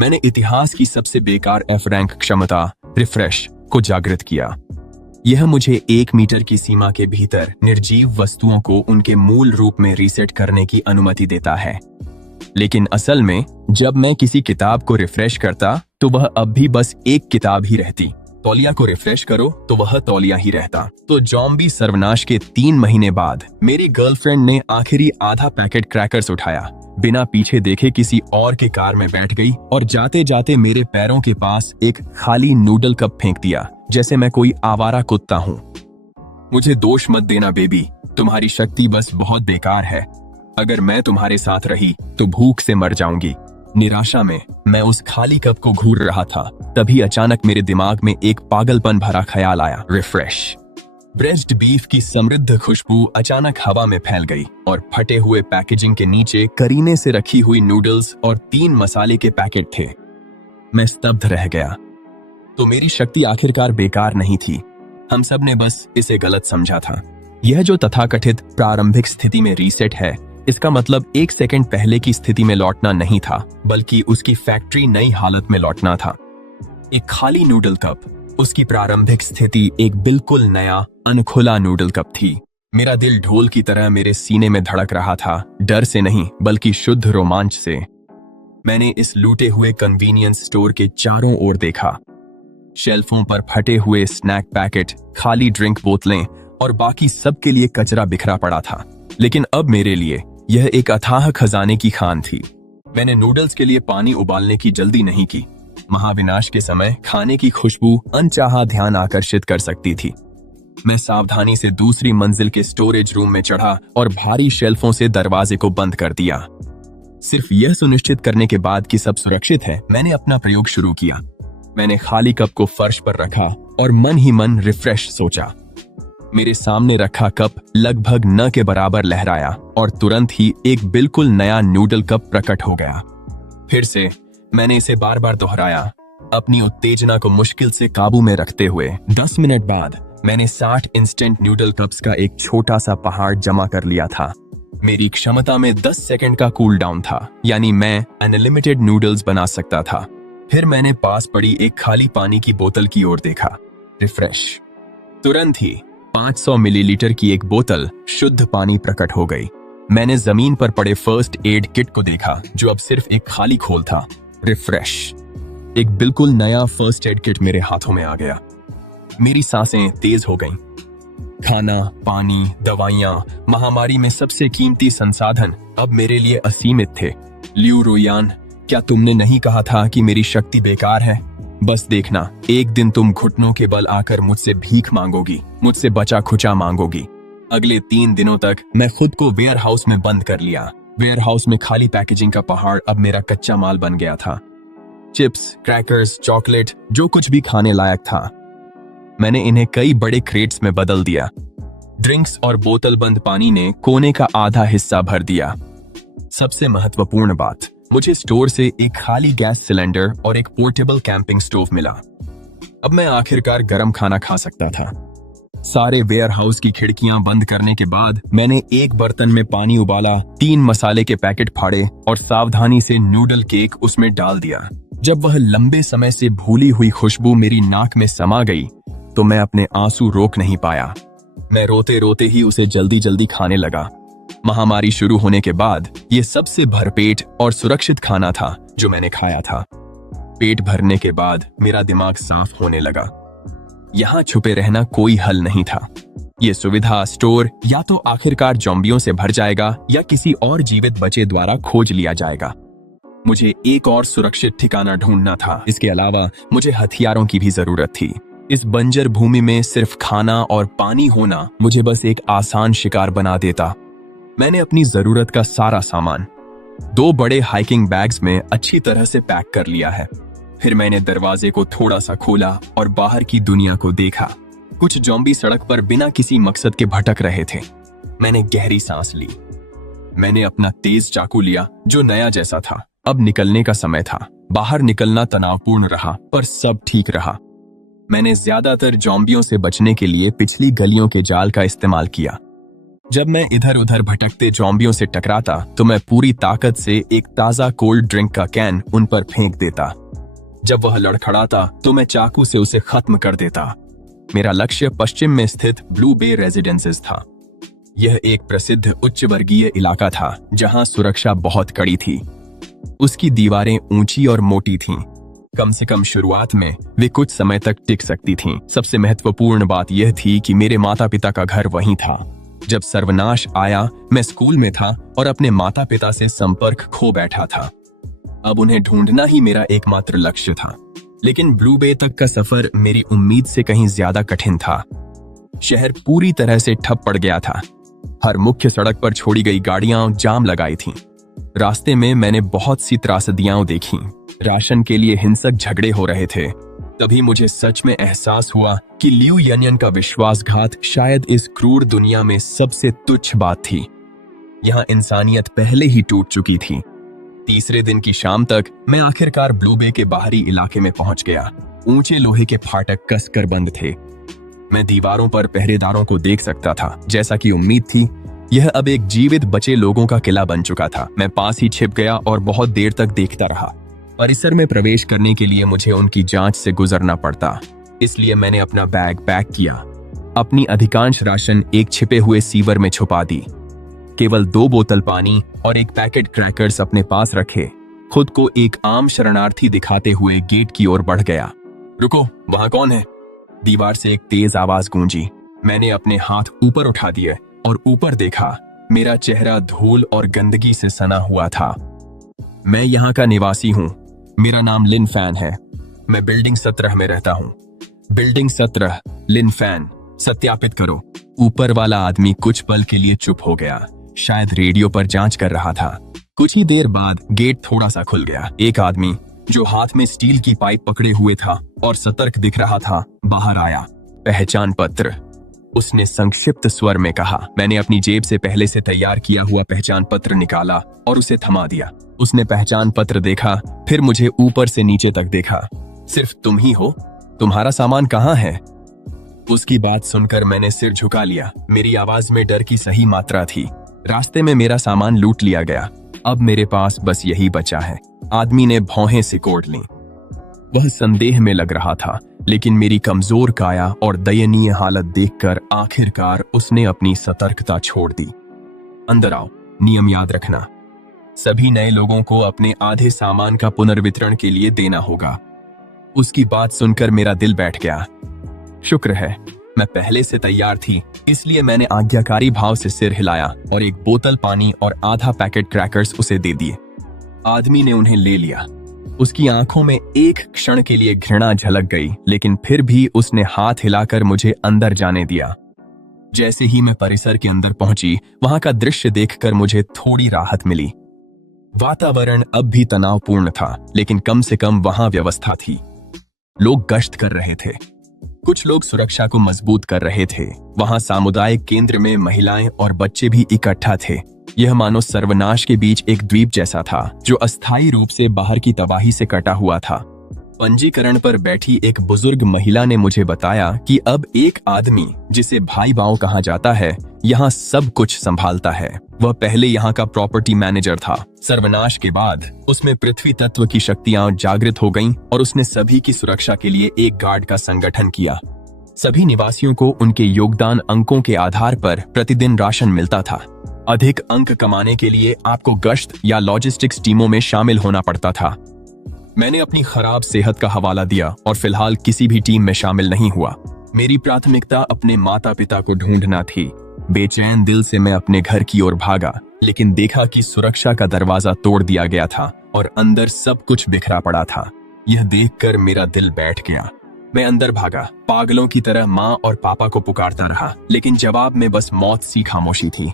मैंने इतिहास की सबसे बेकार एफ रैंक क्षमता रिफ्रेश को जागृत किया। यह मुझे 1 मीटर की सीमा के भीतर निर्जीव वस्तुओं को उनके मूल रूप में रीसेट करने की अनुमति देता है। लेकिन असल में जब मैं किसी किताब को रिफ्रेश करता तो वह अब भी बस एक किताब ही रहती। तौलिया को रिफ्रेश करो तो वह तौलिया ही रहता। तो जॉम्बी सर्वनाश के 3 महीने बाद मेरी गर्लफ्रेंड ने आखिरी आधा पैकेट क्रैकर्स उठाया, बिना पीछे देखे किसी और के कार में बैठ गई और जाते जाते मेरे पैरों के पास एक खाली नूडल कप फेंक दिया, जैसे मैं कोई आवारा कुत्ता हूँ। मुझे दोष मत देना बेबी, तुम्हारी शक्ति बस बहुत बेकार है। अगर मैं तुम्हारे साथ रही तो भूख से मर जाऊंगी। निराशा में मैं उस खाली कप को घूर रहा था, तभी अचानक मेरे दिमाग में एक पागलपन भरा ख्याल आया, रिफ्रेश। ब्रेस्ट बीफ की समृद्ध खुशबू अचानक हवा में फैल गई और फटे हुए पैकेजिंग के नीचे करीने से रखी हुई नूडल्स और 3 मसाले के पैकेट थे। मैं स्तब्ध रह गया। तो मेरी शक्ति आखिरकार बेकार नहीं थी। हम सब ने बस इसे गलत समझा था। यह जो तथाकथित प्रारंभिक स्थिति में रीसेट है, इसका मतलब 1 सेकंड पहले की स्थिति में लौटना नहीं था, बल्कि उसकी फैक्ट्री नई हालत में लौटना था। एक खाली नूडल कप, उसकी प्रारंभिक स्थिति एक बिल्कुल नया अनखुला नूडल कप थी। मेरा दिल ढोल की तरह मेरे सीने में धड़क रहा था, डर से नहीं बल्कि शुद्ध रोमांच से। मैंने इस लूटे हुए कन्वीनियंस स्टोर के चारों ओर देखा। शेल्फों पर फटे हुए स्नैक पैकेट, खाली ड्रिंक बोतलें और बाकी सब के लिए कचरा बिखरा पड़ा था। लेकिन अब मेरे लिए यह एक अथाह खजाने की खान थी। मैंने नूडल्स के लिए पानी उबालने की जल्दी नहीं की। महाविनाश के समय खाने की खुशबू अनचाहा ध्यान आकर्षित कर सकती थी। मैं सावधानी से दूसरी मंजिल के स्टोरेज रूम में चढ़ा और भारी शेल्फों से दरवाजे को बंद कर दिया। सिर्फ यह सुनिश्चित करने के बाद कि सब सुरक्षित है, मैंने अपना प्रयोग शुरू किया। मैंने खाली कप को फर्श पर रखा और मन ही मन रिफ्रेश सोचा। मेरे सामने रखा कप लगभग न के बराबर लहराया और तुरंत ही एक बिल्कुल नया नूडल कप प्रकट हो गया। फिर से मैंने इसे बार बार दोहराया, अपनी उत्तेजना को मुश्किल से काबू में रखते हुए। 10 मिनट बाद मैंने 60 इंस्टेंट नूडल कप्स का एक छोटा सा पहाड़ जमा कर लिया था। मेरी क्षमता में 10 सेकंड का कूल डाउन था, यानी मैं अनलिमिटेड नूडल्स बना सकता था। फिर मैंने पास पड़ी एक खाली पानी की बोतल की ओर देखा, रिफ्रेश। तुरंत ही 500 मिलीलीटर की एक बोतल शुद्ध पानी प्रकट हो गई। मैंने जमीन पर पड़े फर्स्ट एड किट को देखा, जो अब सिर्फ एक खाली खोल था, रिफ्रेश। एक बिल्कुल नया फर्स्ट एड किट मेरे हाथों में आ गया। मेरी सांसें तेज हो गईं। खाना, पानी, दवाइयां, महामारी में सबसे कीमती संसाधन अब मेरे लिए असीमित थे। लियू रुयान, क्या तुमने नहीं कहा था कि मेरी शक्ति बेकार है? बस देखना, एक दिन तुम घुटनों के बल आकर मुझसे भीख मांगोगी, मुझसे बचा खुचा मांगोगी। अगले 3 दिनों तक मैं खुद को वेयर हाउस में बंद कर लिया। वेयर हाउस में खाली पैकेजिंग का पहाड़ अब मेरा कच्चा माल बन गया था। चिप्स, क्रैकर्स, चॉकलेट, जो कुछ भी खाने लायक था, मैंने इन्हें कई बड़े क्रेट्स में बदल दिया। ड्रिंक्स और बोतल बंद पानी ने कोने का आधा हिस्सा भर दिया। सबसे महत्वपूर्ण बात, मुझे स्टोर से एक खाली गैस सिलेंडर और एक पोर्टेबल कैंपिंग स्टोव मिला। अब मैं आखिरकार गर्म खाना खा सकता था। सारे वेयर हाउस की खिड़कियां बंद करने के बाद मैंने एक बर्तन में पानी उबाला, 3 मसाले के पैकेट फाड़े और सावधानी से नूडल केक उसमें डाल दिया। जब वह लंबे समय से भूली हुई खुशबू मेरी नाक में समा गई तो मैं अपने आंसू रोक नहीं पाया। मैं रोते रोते ही उसे जल्दी जल्दी खाने लगा। महामारी शुरू होने के बाद यह सबसे भरपेट और सुरक्षित खाना था जो मैंने खाया था। पेट भरने के बाद मेरा दिमाग साफ होने लगा। यहाँ छुपे रहना कोई हल नहीं था। ये सुविधा स्टोर या तो आखिरकार ज़ॉम्बियों से भर जाएगा या किसी और जीवित बचे द्वारा खोज लिया जाएगा। मुझे एक और सुरक्षित ठिकाना ढूंढना था। इसके अलावा मुझे हथियारों की भी जरूरत थी। इस बंजर भूमि में सिर्फ खाना और पानी होना मुझे बस एक आसान शिकार बना देता। मैंने अपनी जरूरत का सारा सामान 2 बड़े हाइकिंग बैग्स में अच्छी तरह से पैक कर लिया है। फिर मैंने दरवाजे को थोड़ा सा खोला और बाहर की दुनिया को देखा। कुछ ज़ॉम्बी सड़क पर बिना किसी मकसद के भटक रहे थे। मैंने गहरी सांस ली। मैंने अपना तेज चाकू लिया जो नया जैसा था। अब निकलने का समय था। बाहर निकलना तनावपूर्ण रहा, पर सब ठीक रहा। मैंने ज्यादातर ज़ॉम्बियों से बचने के लिए पिछली गलियों के जाल का इस्तेमाल किया। जब मैं इधर उधर भटकते ज़ॉम्बियों से टकराता तो मैं पूरी ताकत से एक ताज़ा कोल्ड ड्रिंक का कैन उन पर फेंक देता। जब वह लड़खड़ाता तो मैं चाकू से उसे खत्म कर देता। मेरा लक्ष्य पश्चिम में स्थित ब्लू बे रेजिडेंसेस था। यह एक प्रसिद्ध उच्च वर्गीय इलाका था जहां सुरक्षा बहुत कड़ी थी। उसकी दीवारें ऊंची और मोटी थीं। कम से कम शुरुआत में वे कुछ समय तक टिक सकती थीं। सबसे महत्वपूर्ण बात यह थी कि मेरे माता पिता का घर वहीं था। जब सर्वनाश आया मैं स्कूल में था और अपने माता पिता से संपर्क खो बैठा था। अब उन्हें ढूंढना ही मेरा एकमात्र लक्ष्य था। लेकिन ब्लू बे तक का सफर मेरी उम्मीद से कहीं ज्यादा कठिन था। शहर पूरी तरह से ठप पड़ गया था। हर मुख्य सड़क पर छोड़ी गई गाड़ियां जाम लगाई थीं। रास्ते में मैंने बहुत सी त्रासदियां देखीं। राशन के लिए हिंसक झगड़े हो रहे थे। तभी मुझे सच में एहसास हुआ कि लियू यनियन का विश्वासघात शायद इस क्रूर दुनिया में सबसे तुच्छ बात थी। यहाँ इंसानियत पहले ही टूट चुकी थी। तीसरे दिन की शाम तक मैं आखिरकार ब्लू बे के बाहरी इलाके में पहुंच गया। ऊंचे लोहे के फाटक कसकर बंद थे। मैं दीवारों पर पहरेदारों को देख सकता था। जैसा कि उम्मीद थी, यह अब एक जीवित बचे लोगों का किला बन चुका था। मैं पास ही छिप गया और बहुत देर तक देखता रहा। परिसर में प्रवेश करने के लिए मुझे उनकी जांच से गुजरना पड़ता, इसलिए मैंने अपना बैग पैक किया। अपनी अधिकांश राशन एक छिपे हुए सीवर में छुपा दी। केवल 2 बोतल पानी और एक पैकेट क्रैकर्स अपने पास रखे। खुद को एक आम शरणार्थी दिखाते हुए गेट की ओर बढ़ गया। रुको, वहां कौन है? दीवार से एक तेज आवाज गूंजी। मैंने अपने हाथ ऊपर उठा दिए और ऊपर देखा। मेरा चेहरा धूल और गंदगी से सना हुआ था। मैं यहाँ का निवासी हूँ। मेरा नाम लिन फैन है। मैं बिल्डिंग 17 में रहता हूँ। बिल्डिंग 17, लिन फैन, सत्यापित करो। ऊपर वाला आदमी कुछ पल के लिए चुप हो गया। शायद रेडियो पर जांच कर रहा था। कुछ ही देर बाद गेट थोड़ा सा खुल गया। एक आदमी जो हाथ में स्टील की पाइप पकड़े हुए था और सतर्क दिख रहा था, बाहर आया। पहचान पत्र, उसने संक्षिप्त स्वर में कहा। मैंने अपनी जेब से पहले से तैयार किया हुआ पहचान पत्र निकाला और उसे थमा दिया। उसने पहचान पत्र देखा, फिर मुझे ऊपर से नीचे तक देखा। सिर्फ तुम ही हो? तुम्हारा सामान कहाँ है? उसकी बात सुनकर मैंने सिर झुका लिया। मेरी आवाज में डर की सही मात्रा थी। रास्ते में मेरा सामान लूट लिया गया। अब मेरे पास बस यही बचा है। आदमी ने भौहें सिकोड़ लीं। वह संदेह में लग रहा था, लेकिन मेरी कमजोर काया और दयनीय हालत देखकर आखिरकार उसने अपनी सतर्कता छोड़ दी। अंदर आओ। नियम याद रखना, सभी नए लोगों को अपने आधे सामान का पुनर्वितरण के लिए देना होगा। उसकी बात सुनकर मेरा दिल बैठ गया। शुक्र है, मैं पहले से तैयार थी, इसलिए मैंने आज्ञाकारी भाव से सिर हिलाया और एक बोतल पानी और आधा पैकेट क्रैकर्स उसे दे दिए। आदमी ने उन्हें ले लिया। उसकी आंखों में एक क्षण के लिए घृणा झलक गई, लेकिन फिर भी उसने हाथ हिलाकर मुझे अंदर जाने दिया। जैसे ही मैं परिसर के अंदर पहुंची, वहां का दृश्य देखकर मुझे थोड़ी राहत मिली। वातावरण अब भी तनावपूर्ण था, लेकिन कम से कम वहां व्यवस्था थी। लोग गश्त कर रहे थे। कुछ लोग सुरक्षा को मजबूत कर रहे थे। वहां सामुदायिक केंद्र में महिलाएं और बच्चे भी इकट्ठा थे। यह मानो सर्वनाश के बीच एक द्वीप जैसा था, जो अस्थायी रूप से बाहर की तबाही से कटा हुआ था। पंजीकरण पर बैठी एक बुजुर्ग महिला ने मुझे बताया कि अब एक आदमी, जिसे भाई बाव कहा जाता है, यहाँ सब कुछ संभालता है। वह पहले यहाँ का प्रॉपर्टी मैनेजर था। सर्वनाश के बाद उसमें पृथ्वी तत्व की शक्तियां जागृत हो गईं और उसने सभी की सुरक्षा के लिए एक गार्ड का संगठन किया। सभी निवासियों को उनके योगदान अंकों के आधार पर प्रतिदिन राशन मिलता था। अधिक अंक कमाने के लिए आपको गश्त या लॉजिस्टिक्स टीमों में शामिल होना पड़ता था। मैंने अपनी खराब सेहत का हवाला दिया और फिलहाल किसी भी टीम में शामिल नहीं हुआ। मेरी प्राथमिकता अपने माता पिता को ढूंढना थी। बेचैन दिल से मैं अपने घर की ओर भागा, लेकिन देखा कि सुरक्षा का दरवाजा तोड़ दिया गया था और अंदर सब कुछ बिखरा पड़ा था। यह देखकर मेरा दिल बैठ गया। मैं अंदर भागा, पागलों की तरह माँ और पापा को पुकारता रहा, लेकिन जवाब में बस मौत सी खामोशी थी।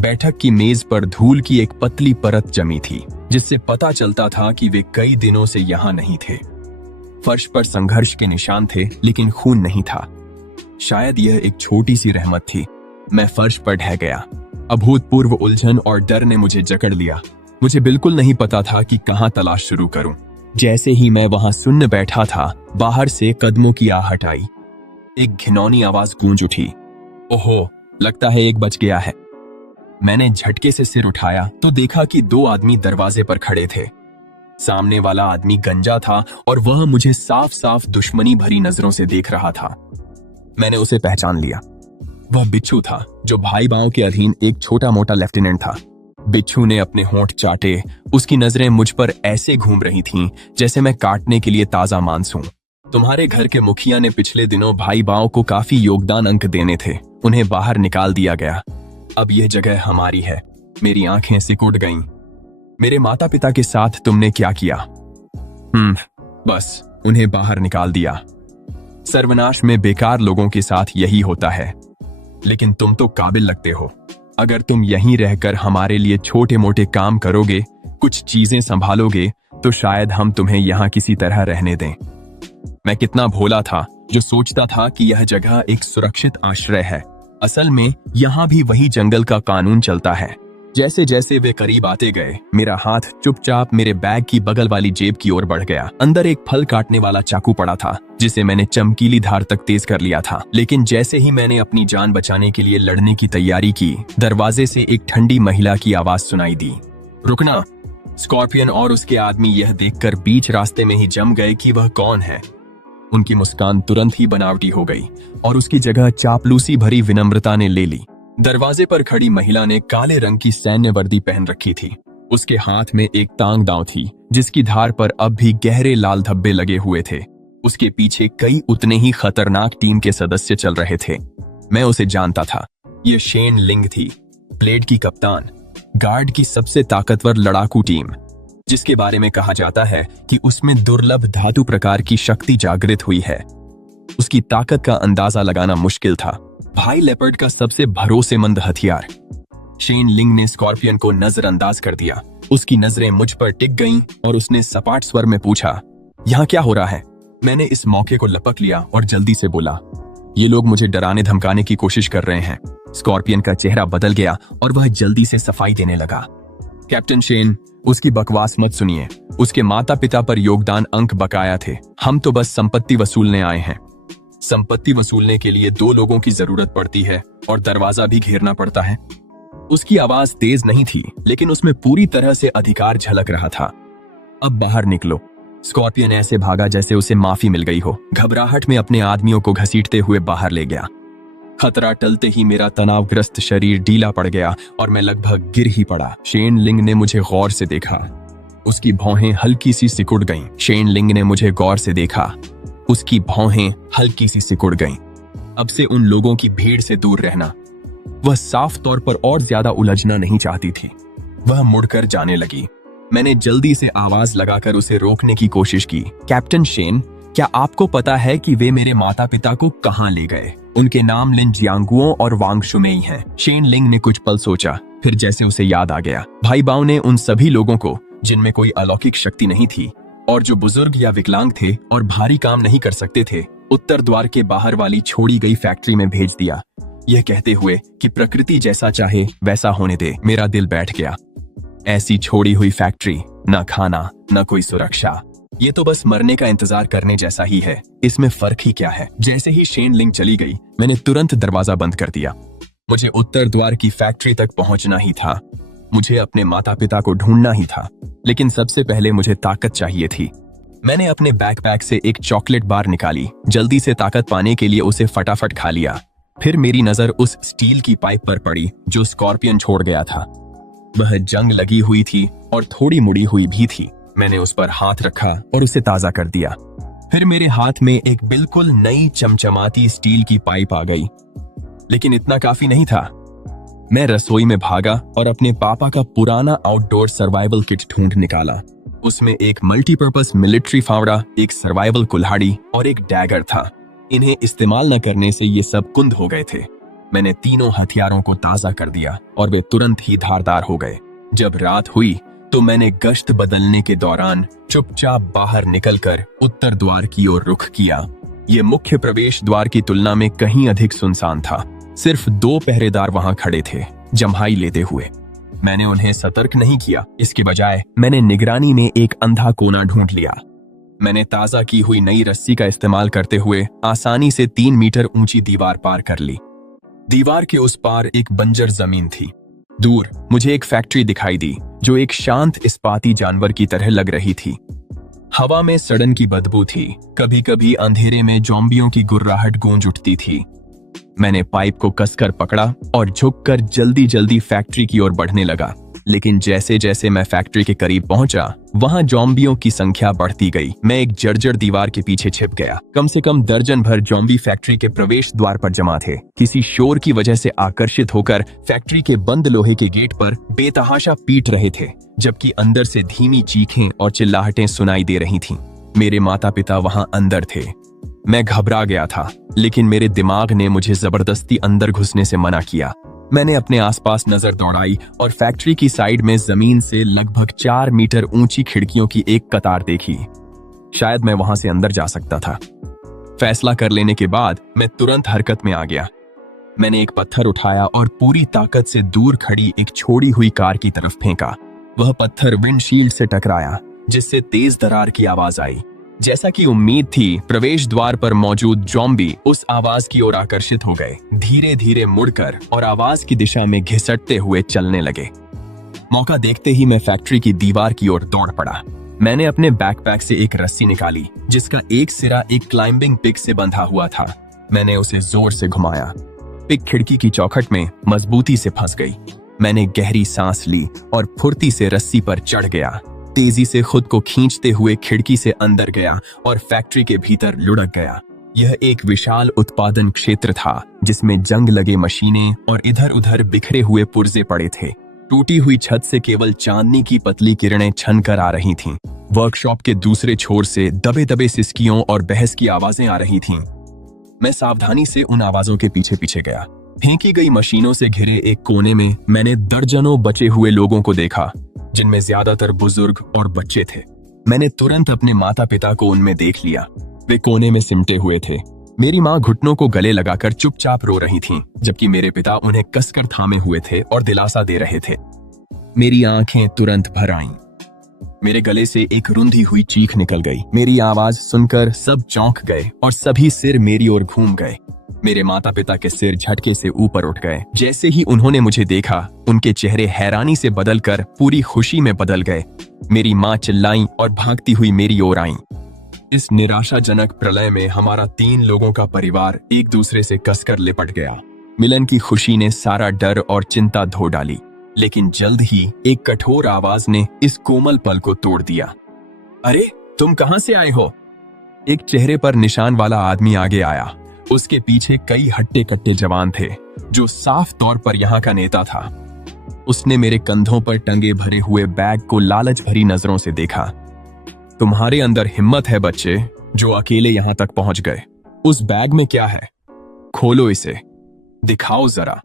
बैठक की मेज पर धूल की एक पतली परत जमी थी, जिससे पता चलता था कि वे कई दिनों से यहाँ नहीं थे। फर्श पर संघर्ष के निशान थे, लेकिन खून नहीं था। शायद यह एक छोटी सी रहमत थी। मैं फर्श पर ढह गया। अभूतपूर्व उलझन और डर ने मुझे जकड़ लिया। मुझे बिल्कुल नहीं पता था कि कहाँ तलाश शुरू करूं। जैसे ही मैं वहां सुन्न बैठा था, बाहर से कदमों की आहट आई। एक घिनौनी आवाज गूंज उठी। ओहो, लगता है एक बच गया है। मैंने झटके से सिर उठाया तो देखा कि दो आदमी दरवाजे पर खड़े थे। सामने वाला आदमी गंजा था और वह मुझे साफ साफ दुश्मनी भरी नजरों से देख रहा था। मैंने उसे पहचान लिया। वह बिच्छू था, जो भाई बाओं के अधीन एक छोटा मोटा लेफ्टिनेंट था। बिच्छू ने अपने होंठ चाटे। उसकी नजरें मुझ पर ऐसे घूम रही थीं जैसे मैं काटने के लिए ताजा मांस हूं। तुम्हारे घर के मुखिया ने पिछले दिनों भाई बाओं को काफी योगदान अंक देने थे, उन्हें बाहर निकाल दिया गया। अब यह जगह हमारी है। मेरी आंखें सिकुड़ गईं। मेरे माता पिता के साथ तुमने क्या किया? बस उन्हें बाहर निकाल दिया। सर्वनाश में बेकार लोगों के साथ यही होता है। लेकिन तुम तो काबिल लगते हो। अगर तुम यहीं रहकर हमारे लिए छोटे मोटे काम करोगे, कुछ चीजें संभालोगे, तो शायद हम तुम्हें यहां किसी तरह रहने दें। मैं कितना भोला था जो सोचता था कि यह जगह एक सुरक्षित आश्रय है। असल में यहां भी वही जंगल का कानून चलता है। जैसे जैसे वे करीब आते गए, मेरा हाथ चुपचाप मेरे बैग की बगल वाली जेब की ओर बढ़ गया। अंदर एक फल काटने वाला चाकू पड़ा था, जिसे मैंने चमकीली धार तक तेज कर लिया था। लेकिन जैसे ही मैंने अपनी जान बचाने के लिए लड़ने की तैयारी की, दरवाजे से एक ठंडी महिला की आवाज सुनाई दी। रुकना! स्कॉर्पियन और उसके आदमी यह देखकर बीच रास्ते में ही जम गए कि वह कौन है। उनकी मुस्कान तुरंत ही बनावटी हो गई और उसकी जगह चापलूसी भरी विनम्रता ने ले ली। दरवाजे पर खड़ी महिला ने काले रंग की सैन्य वर्दी पहन रखी थी। उसके हाथ में एक तांग दांव थी, जिसकी धार पर अब भी गहरे लाल धब्बे लगे हुए थे। उसके पीछे कई उतने ही खतरनाक टीम के सदस्य चल रहे थे। मैं उसे जानता था। ये शेन लिंग थी, ब्लेड की कप्तान, गार्ड की सबसे ताकतवर लड़ाकू टीम, जिसके बारे में कहा जाता है कि उसमें दुर्लभ धातु प्रकार की शक्ति जागृत हुई है। उसकी ताकत का अंदाजा लगाना मुश्किल था। भाई लेपर्ड का सबसे भरोसेमंद हथियार। शेन लिंग ने स्कॉर्पियन को नजरअंदाज कर दिया। उसकी नजरें मुझ पर टिक गईं और उसने सपाट स्वर में पूछा, यहाँ क्या हो रहा है? मैंने इस मौके को लपक लिया और जल्दी से बोला, ये लोग मुझे डराने धमकाने की कोशिश कर रहे हैं। स्कॉर्पियन का चेहरा बदल गया और वह जल्दी से सफाई देने लगा। कैप्टन शेन, उसकी बकवास मत सुनिए। उसके माता पिता पर योगदान अंक बकाया थे। हम तो बस संपत्ति वसूलने आए हैं। संपत्ति वसूलने के लिए दो लोगों की जरूरत पड़ती है और दरवाजा भी घेरना पड़ता है। उसकी आवाज तेज नहीं थी, लेकिन उसमें पूरी तरह से अधिकार झलक रहा था। अब बाहर निकलो। स्कॉर्पियन ऐसे भागा जैसे उसे माफी मिल गई हो। घबराहट में अपने आदमियों को घसीटते हुए बाहर ले गया। खतरा टलते ही मेरा तनावग्रस्त शरीर ढीला पड़ गया और मैं लगभग गिर ही पड़ा। शेन लिंग ने मुझे गौर से देखा। उसकी भौहें हल्की सी सिकुड़ गईं। शेन लिंग ने मुझे गौर से देखा। उसकी भौहें हल्की सी सिकुड़ गईं। अब से उन लोगों की भीड़ से दूर रहना। वह साफ तौर पर और ज्यादा उलझना नहीं चाहती थी। वह मुड़कर जाने लगी। मैंने जल्दी से आवाज लगाकर उसे रोकने की कोशिश की। कैप्टन शेन, क्या आपको पता है कि वे मेरे माता पिता को कहां ले गए? उनके नाम लिन जियांगुओ और वांग शुमेई हैं। शेन लिंग ने कुछ पल सोचा, फिर जैसे उसे याद आ गया। भाई बाओ ने उन सभी लोगों को, जिनमें कोई अलौकिक शक्ति नहीं थी और जो बुजुर्ग या विकलांग थे और भारी काम नहीं कर सकते थे, उत्तर द्वार के बाहर वाली छोड़ी गई फैक्ट्री में भेज दिया, यह कहते हुए कि प्रकृति जैसा चाहे वैसा होने दे। मेरा दिल बैठ गया। ऐसी छोड़ी हुई फैक्ट्री, न खाना न कोई सुरक्षा, ये तो बस मरने का इंतजार करने जैसा ही है। इसमें फर्क ही क्या है? जैसे ही शेन लिंग चली गई, मैंने तुरंत दरवाजा बंद कर दिया। मुझे उत्तर द्वार की फैक्ट्री तक पहुंचना ही था। मुझे अपने माता पिता को ढूंढना ही था। लेकिन सबसे पहले मुझे ताकत चाहिए थी। मैंने अपने बैकपैक से एक चॉकलेट बार निकाली। जल्दी से ताकत पाने के लिए उसे फटाफट खा लिया। फिर मेरी नजर उस स्टील की पाइप पर पड़ी जो स्कॉर्पियन छोड़ गया था। वह जंग लगी हुई थी और थोड़ी मुड़ी हुई भी थी। मैंने उस पर हाथ रखा और उसे ताजा कर दिया। फिर मेरे हाथ में एक बिल्कुल नई चमचमाती स्टील की पाइप आ गई। लेकिन इतना काफी नहीं था। मैं रसोई में भागा और अपने पापा का पुराना आउटडोर सर्वाइवल किट ढूंढ निकाला। उसमें एक मल्टीपर्पस मिलिट्री फावड़ा, एक सर्वाइवल कुल्हाड़ी और एक डैगर था। इन्हें इस्तेमाल न करने से ये सब कुंद हो गए थे। मैंने तीनों हथियारों को ताजा कर दिया और वे तुरंत ही धारदार हो गए। जब रात हुई तो मैंने गश्त बदलने के दौरान चुपचाप बाहर निकलकर उत्तर द्वार की ओर रुख किया। ये मुख्य प्रवेश द्वार की तुलना में कहीं अधिक सुनसान था। सिर्फ 2 पहरेदार वहां खड़े थे, जम्हाई लेते हुए। मैंने उन्हें सतर्क नहीं किया। इसके बजाय मैंने निगरानी में एक अंधा कोना ढूंढ लिया। मैंने ताजा की हुई नई रस्सी का इस्तेमाल करते हुए आसानी से 3 मीटर ऊंची दीवार पार कर ली। दीवार के उस पार एक बंजर जमीन थी। दूर मुझे एक फैक्ट्री दिखाई दी जो एक शांत इस्पाती जानवर की तरह लग रही थी। हवा में सड़न की बदबू थी, कभी कभी अंधेरे में ज़ॉम्बियों की गुर्राहट गूंज उठती थी। मैंने पाइप को कसकर पकड़ा और झुककर जल्दी जल्दी फैक्ट्री की ओर बढ़ने लगा। लेकिन जैसे जैसे मैं फैक्ट्री के करीब पहुंचा, वहां ज़ॉम्बियों की संख्या बढ़ती गई। मैं एक जर्जर दीवार के पीछे छिप गया। कम से कम दर्जन भर ज़ॉम्बी फैक्ट्री के प्रवेश द्वार पर जमा थे। किसी शोर की वजह से आकर्षित होकर फैक्ट्री के बंद लोहे के गेट पर बेतहाशा पीट रहे थे, जबकि अंदर से धीमी चीखें और चिल्लाहटें सुनाई दे रही थीं। मेरे माता पिता वहां अंदर थे। मैं घबरा गया था, लेकिन मेरे दिमाग ने मुझे जबरदस्ती अंदर घुसने से मना किया। मैंने अपने आसपास नजर दौड़ाई और फैक्ट्री की साइड में जमीन से लगभग 4 मीटर ऊंची खिड़कियों की एक कतार देखी। शायद मैं वहां से अंदर जा सकता था। फैसला कर लेने के बाद मैं तुरंत हरकत में आ गया। मैंने एक पत्थर उठाया और पूरी ताकत से दूर खड़ी एक छोड़ी हुई कार की तरफ फेंका। वह पत्थर विंडशील्ड से टकराया, जिससे तेज दरार की आवाज आई। जैसा कि उम्मीद थी, प्रवेश द्वार पर मौजूद ज़ॉम्बी उस आवाज की ओर आकर्षित हो गए। धीरे धीरे मुड़कर और आवाज की दिशा में घिसटते हुए चलने लगे। मौका देखते ही मैं फैक्ट्री की दीवार की ओर दौड़ पड़ा। मैंने अपने बैकपैक से एक रस्सी निकाली, जिसका एक सिरा एक क्लाइंबिंग पिक से बंधा हुआ था। मैंने उसे जोर से घुमाया। पिक खिड़की की चौखट में मजबूती से फंस गई। मैंने गहरी सांस ली और फुर्ती से रस्सी पर चढ़ गया। तेजी से खुद को खींचते हुए खिड़की से अंदर गया और फैक्ट्री के भीतर लुढ़क गया। यह एक विशाल उत्पादन क्षेत्र था, जिसमें जंग लगे मशीनें और इधर उधर बिखरे हुए पुर्जे पड़े थे। टूटी हुई छत से केवल चांदनी की पतली किरणें छनकर आ रही थीं। वर्कशॉप के दूसरे छोर से दबे दबे सिसकियों और बहस की आवाजें आ रही थीं। मैं सावधानी से उन आवाजों के पीछे पीछे गया। फेंकी गई मशीनों से घिरे एक कोने में मैंने दर्जनों बचे हुए लोगों को देखा, जिनमें ज्यादातर बुजुर्ग और बच्चे थे। मैंने तुरंत अपने माता पिता को उनमें देख लिया। वे कोने में सिमटे हुए थे। मेरी माँ घुटनों को गले लगाकर चुपचाप रो रही थीं, जबकि मेरे पिता उन्हें कसकर थामे हुए थे और दिलासा दे रहे थे। मेरी आंखें तुरंत भर आईं। मेरे गले से एक रुंधी हुई चीख निकल गई। मेरी आवाज सुनकर सब चौंक गए और सभी सिर मेरी ओर घूम गए। मेरे माता पिता के सिर झटके से ऊपर उठ गए। जैसे ही उन्होंने मुझे देखा, उनके चेहरे हैरानी से बदलकर पूरी खुशी में बदल गए। मेरी माँ चिल्लाईं और भागती हुई मेरी ओर आईं। इस निराशाजनक प्रलय में हमारा 3 लोगों का परिवार एक दूसरे से कसकर लिपट गया। मिलन की खुशी ने सारा डर और चिंता धो डाली, लेकिन जल्द ही एक कठोर आवाज ने इस कोमल पल को तोड़ दिया। अरे, तुम कहां से आए हो? एक चेहरे पर निशान वाला आदमी आगे आया। उसके पीछे कई हट्टे कट्टे जवान थे, जो साफ तौर पर यहाँ का नेता था। उसने मेरे कंधों पर टंगे भरे हुए बैग को लालच भरी नजरों से देखा। तुम्हारे अंदर हिम्मत है बच्चे, जो अकेले यहाँ तक पहुंच गए। उस बैग में क्या है? खोलो इसे, दिखाओ जरा।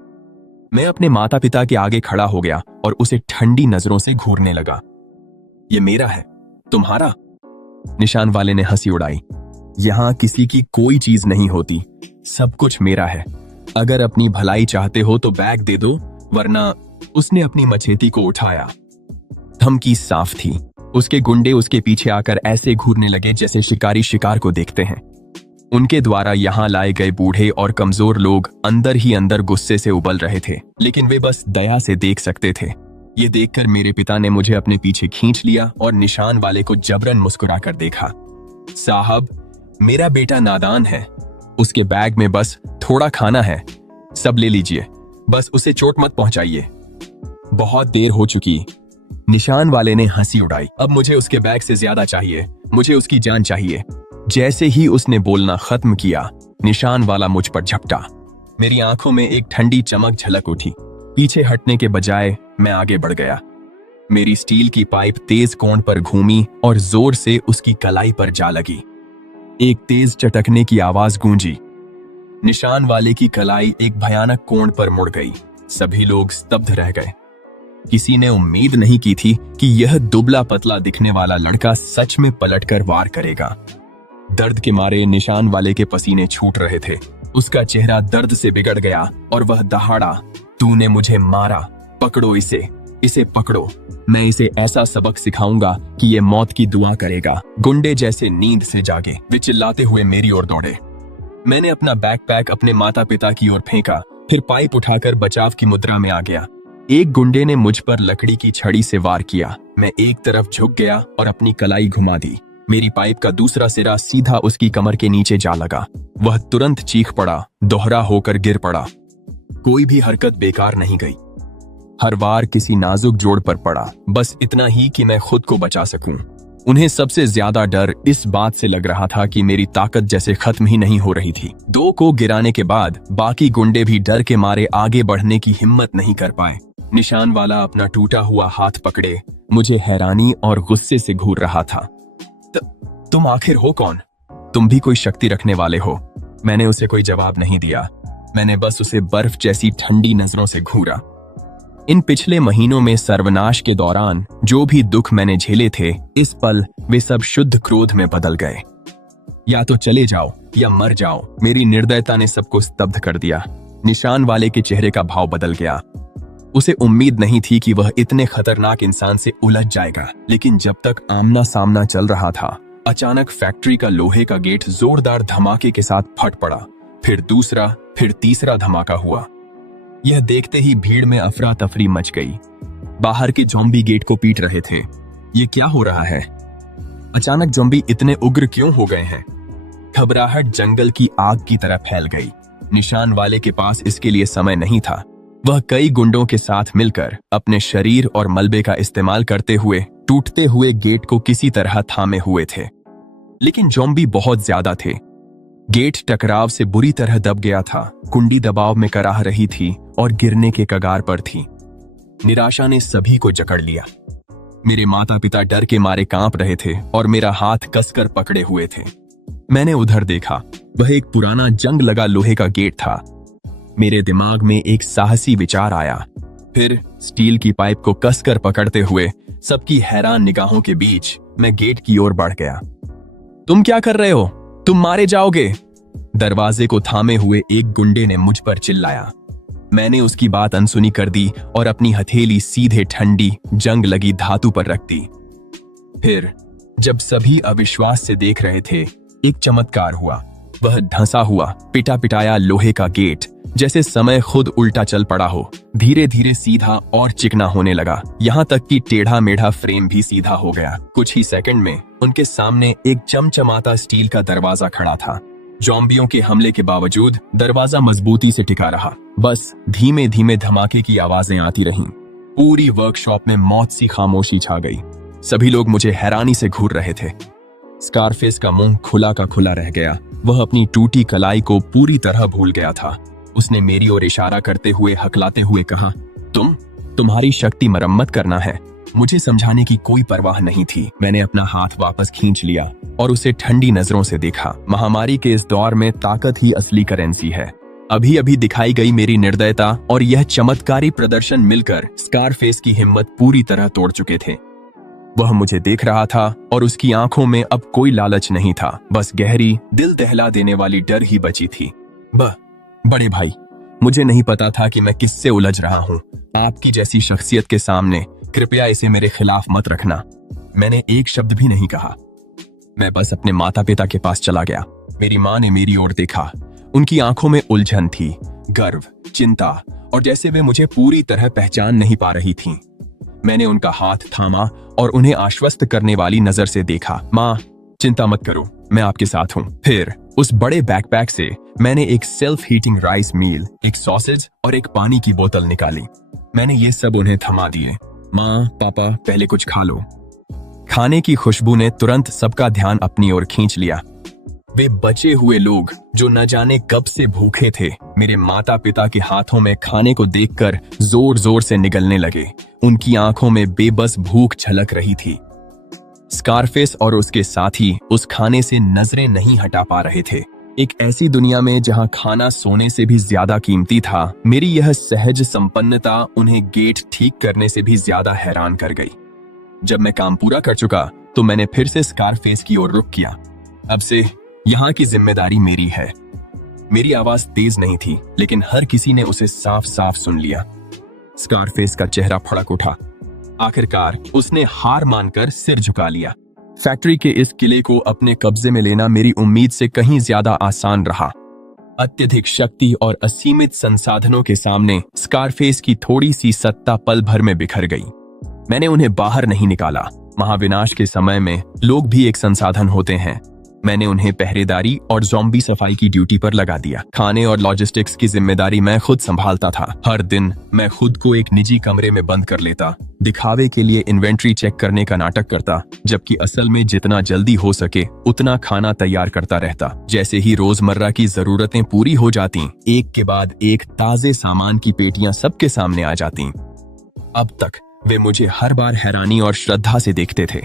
मैं अपने माता पिता के आगे खड़ा हो गया और उसे ठंडी नजरों से घूरने लगा। ये मेरा है, तुम्हारा? निशान वाले ने हंसी उड़ाई। यहाँ किसी की कोई चीज नहीं होती, सब कुछ मेरा है। अगर अपनी भलाई चाहते हो तो बैग दे दो, वरना। उसने अपनी मछेती को उठाया। धमकी साफ थी। उसके गुंडे उसके पीछे आकर ऐसे घूरने लगे जैसे शिकारी शिकार को देखते हैं। उनके द्वारा यहाँ लाए गए बूढ़े और कमजोर लोग अंदर ही अंदर गुस्से से उबल रहे थे, लेकिन वे बस दया से देख सकते थे। ये देखकर मेरे पिता ने मुझे अपने पीछे खींच लिया और निशान वाले को जबरन मुस्कुराकर देखा। साहब, मेरा बेटा नादान है। उसके बैग में बस थोड़ा खाना है, सब ले लीजिए, बस उसे चोट मत पहुंचाइए। बहुत देर हो चुकी। निशान वाले ने हंसी उड़ाई। अब मुझे उसके बैग से ज्यादा चाहिए, मुझे उसकी जान चाहिए। जैसे ही उसने बोलना खत्म किया, निशान वाला मुझ पर झपटा। मेरी आंखों में एक ठंडी चमक झलक उठी। पीछे हटने के बजाय मैं आगे बढ़ गया। मेरी स्टील की पाइप तेज कोण पर घूमी और जोर से उसकी कलाई पर जा लगी। एक तेज चटकने की आवाज गूंजी। निशान वाले की कलाई एक भयानक कोण पर मुड़ गई। सभी लोग स्तब्ध रह गए। किसी ने उम्मीद नहीं की थी कि यह दुबला पतला दिखने वाला लड़का सच में पलटकर वार करेगा। दर्द के मारे निशान वाले के पसीने छूट रहे थे। उसका चेहरा दर्द से बिगड़ गया और वह दहाड़ा, तूने मुझे मारा, पकड़ो इसे, इसे पकड़ो, मैं इसे ऐसा सबक सिखाऊंगा कि ये मौत की दुआ करेगा। गुंडे जैसे नींद से जागे, वे चिल्लाते हुए मेरी ओर दौड़े। मैंने अपना बैकपैक अपने माता पिता की ओर फेंका फिर पाइप उठाकर बचाव की मुद्रा में आ गया। एक गुंडे ने मुझ पर लकड़ी की छड़ी से वार किया। मैं एक तरफ झुक गया और अपनी कलाई घुमा दी। मेरी पाइप का दूसरा सिरा सीधा उसकी कमर के नीचे जा लगा। वह तुरंत चीख पड़ा, दोहरा होकर गिर पड़ा। कोई भी हरकत बेकार नहीं गई। हर वार किसी नाजुक जोड़ पर पड़ा, बस इतना ही कि मैं खुद को बचा सकूं। उन्हें सबसे ज्यादा डर इस बात से लग रहा था कि मेरी ताकत जैसे खत्म ही नहीं हो रही थी। 2 को गिराने के बाद बाकी गुंडे भी डर के मारे आगे बढ़ने की हिम्मत नहीं कर पाए। निशान वाला अपना टूटा हुआ हाथ पकड़े मुझे हैरानी और गुस्से से घूर रहा था। तुम आखिर हो कौन? तुम भी कोई शक्ति रखने वाले हो? मैंने उसे कोई जवाब नहीं दिया। मैंने बस उसे बर्फ जैसी ठंडी नजरों से घूरा। इन पिछले महीनों में सर्वनाश के दौरान जो भी दुख मैंने झेले थे, इस पल वे सब शुद्ध क्रोध में बदल गए। या तो चले जाओ या मर जाओ। मेरी निर्दयता ने सबको स्तब्ध कर दिया। निशान वाले के चेहरे का भाव बदल गया। उसे उम्मीद नहीं थी कि वह इतने खतरनाक इंसान से उलझ जाएगा, लेकिन जब तक आमना सामना चल रहा था, अचानक फैक्ट्री का लोहे का गेट जोरदार धमाके के साथ फट पड़ा। फिर दूसरा, फिर तीसरा धमाका हुआ। यह देखते ही भीड़ में अफरा तफरी मच गई। बाहर के ज़ॉम्बी गेट को पीट रहे थे। ये क्या हो रहा है? अचानक ज़ॉम्बी इतने उग्र क्यों हो गए हैं? घबराहट जंगल की आग की तरह फैल गई। निशान वाले के पास इसके लिए समय नहीं था। वह कई गुंडों के साथ मिलकर अपने शरीर और मलबे का इस्तेमाल करते हुए टूटते हुए गेट को किसी तरह थामे हुए थे। लेकिन ज़ॉम्बी बहुत ज्यादा थे। गेट टकराव से बुरी तरह दब गया था। कुंडी दबाव में कराह रही थी और गिरने के कगार पर थी। निराशा ने सभी को जकड़ लिया। मेरे माता पिता डर के मारे कांप रहे थे और मेरा हाथ कसकर पकड़े हुए थे। मैंने उधर देखा। वह एक पुराना जंग लगा लोहे का गेट था। मेरे दिमाग में एक साहसी विचार आया। फिर स्टील की पाइप को कसकर पकड़ते हुए सबकी हैरान निगाहों के बीच मैं गेट की ओर बढ़ गया। तुम क्या कर रहे हो? तुम मारे जाओगे! दरवाजे को थामे हुए एक गुंडे ने मुझ पर चिल्लाया। मैंने उसकी बात अनसुनी कर दी और अपनी हथेली सीधे ठंडी जंग लगी धातु पर रख दी। फिर जब सभी अविश्वास से देख रहे थे, एक चमत्कार हुआ। वह धंसा हुआ, पिटा पिटाया लोहे का गेट जैसे समय खुद उल्टा चल पड़ा हो, धीरे धीरे सीधा और चिकना होने लगा। यहाँ तक कि टेढ़ा मेढ़ा फ्रेम भी सीधा हो गया। कुछ ही सेकंड में उनके सामने एक चमचमाता स्टील का दरवाजा खड़ा था। ज़ॉम्बियों के हमले के बावजूद दरवाजा मजबूती से टिका रहा। बस धीमे धीमे धमाके की आवाजें आती रहीं। पूरी वर्कशॉप में मौत सी खामोशी छा गई। सभी लोग मुझे हैरानी से घूर रहे थे। स्कारफेस का मुंह खुला का खुला रह गया। वह अपनी टूटी कलाई को पूरी तरह भूल गया था। उसने मेरी ओर इशारा करते हुए हकलाते हुए कहा, तुम्हारी शक्ति मरम्मत करना है। मुझे समझाने की कोई परवाह नहीं थी। मैंने अपना हाथ वापस खींच लिया और उसे ठंडी नजरों से देखा। महामारी के इस दौर में ताकत ही असली करेंसी है। अभी अभी दिखाई गई मेरी निर्दयता और यह चमत्कारी प्रदर्शन मिलकर स्कारफेस की हिम्मत पूरी तरह तोड़ चुके थे। वह मुझे देख रहा था और उसकी आंखों में अब कोई लालच नहीं था, बस गहरी, दिल दहला देने वाली डर ही बची थी। बड़े भाई, मुझे नहीं पता था कि मैं किससे उलझ रहा हूँ। आपकी जैसी शख्सियत के सामने कृपया इसे मेरे खिलाफ मत रखना। मैंने एक शब्द भी नहीं कहा। मैं बस अपने माता पिता के पास चला गया। मेरी माँ ने मेरी ओर देखा। उनकी आंखों में उलझन थी, गर्व, चिंता, और जैसे वे मुझे पूरी तरह पहचान नहीं पा रही थीं। मैंने उनका हाथ थामा और उन्हें आश्वस्त करने वाली नजर से देखा। माँ, चिंता मत करो, मैं आपके साथ हूँ। फिर उस बड़े बैकपैक से मैंने एक सेल्फ हीटिंग राइस मील, एक सॉसेज और एक पानी की बोतल निकाली। मैंने ये सब उन्हें थमा दिए। माँ, पापा, पहले कुछ खा लो। खाने की खुशबू ने तुरंत सबका ध्यान अपनी ओर खींच लिया। वे बचे हुए लोग जो न जाने कब से भूखे थे, मेरे माता पिता के हाथों में खाने को देखकर जोर जोर से निगलने लगे। उनकी आंखों में बेबस भूख झलक रही थी। स्कारफेस और उसके साथी उस खाने से नजरें नहीं हटा पा रहे थे। एक ऐसी दुनिया में जहां खाना सोने से भी ज्यादा कीमती था, मेरी यह सहज संपन्नता उन्हें गेट ठीक करने से भी ज्यादा हैरान कर गई। जब मैं काम पूरा कर चुका तो मैंने फिर से स्कारफेस की ओर रुख किया। अब से यहाँ की जिम्मेदारी मेरी है। मेरी आवाज तेज नहीं थी, लेकिन हर किसी ने उसे साफ साफ सुन लिया। स्कारफेस का चेहरा फड़क उठा। आखिरकार उसने हार मानकर सिर झुका लिया। फैक्ट्री के इस किले को अपने कब्जे में लेना मेरी उम्मीद से कहीं ज्यादा आसान रहा। अत्यधिक शक्ति और असीमित संसाधनों के सामने स्कारफेस की थोड़ी सी सत्ता पल भर में बिखर गई। मैंने उन्हें बाहर नहीं निकाला। महाविनाश के समय में लोग भी एक संसाधन होते हैं। मैंने उन्हें पहरेदारी और ज़ॉम्बी सफाई की ड्यूटी पर लगा दिया। खाने और लॉजिस्टिक्स की जिम्मेदारी मैं खुद संभालता था। हर दिन मैं खुद को एक निजी कमरे में बंद कर लेता, दिखावे के लिए इन्वेंट्री चेक करने का नाटक करता, जबकि असल में जितना जल्दी हो सके उतना खाना तैयार करता रहता। जैसे ही रोजमर्रा की जरूरतें पूरी हो जाती, एक के बाद एक ताजे सामान की पेटियां सबके सामने आ जाती। अब तक वे मुझे हर बार हैरानी और श्रद्धा से देखते थे।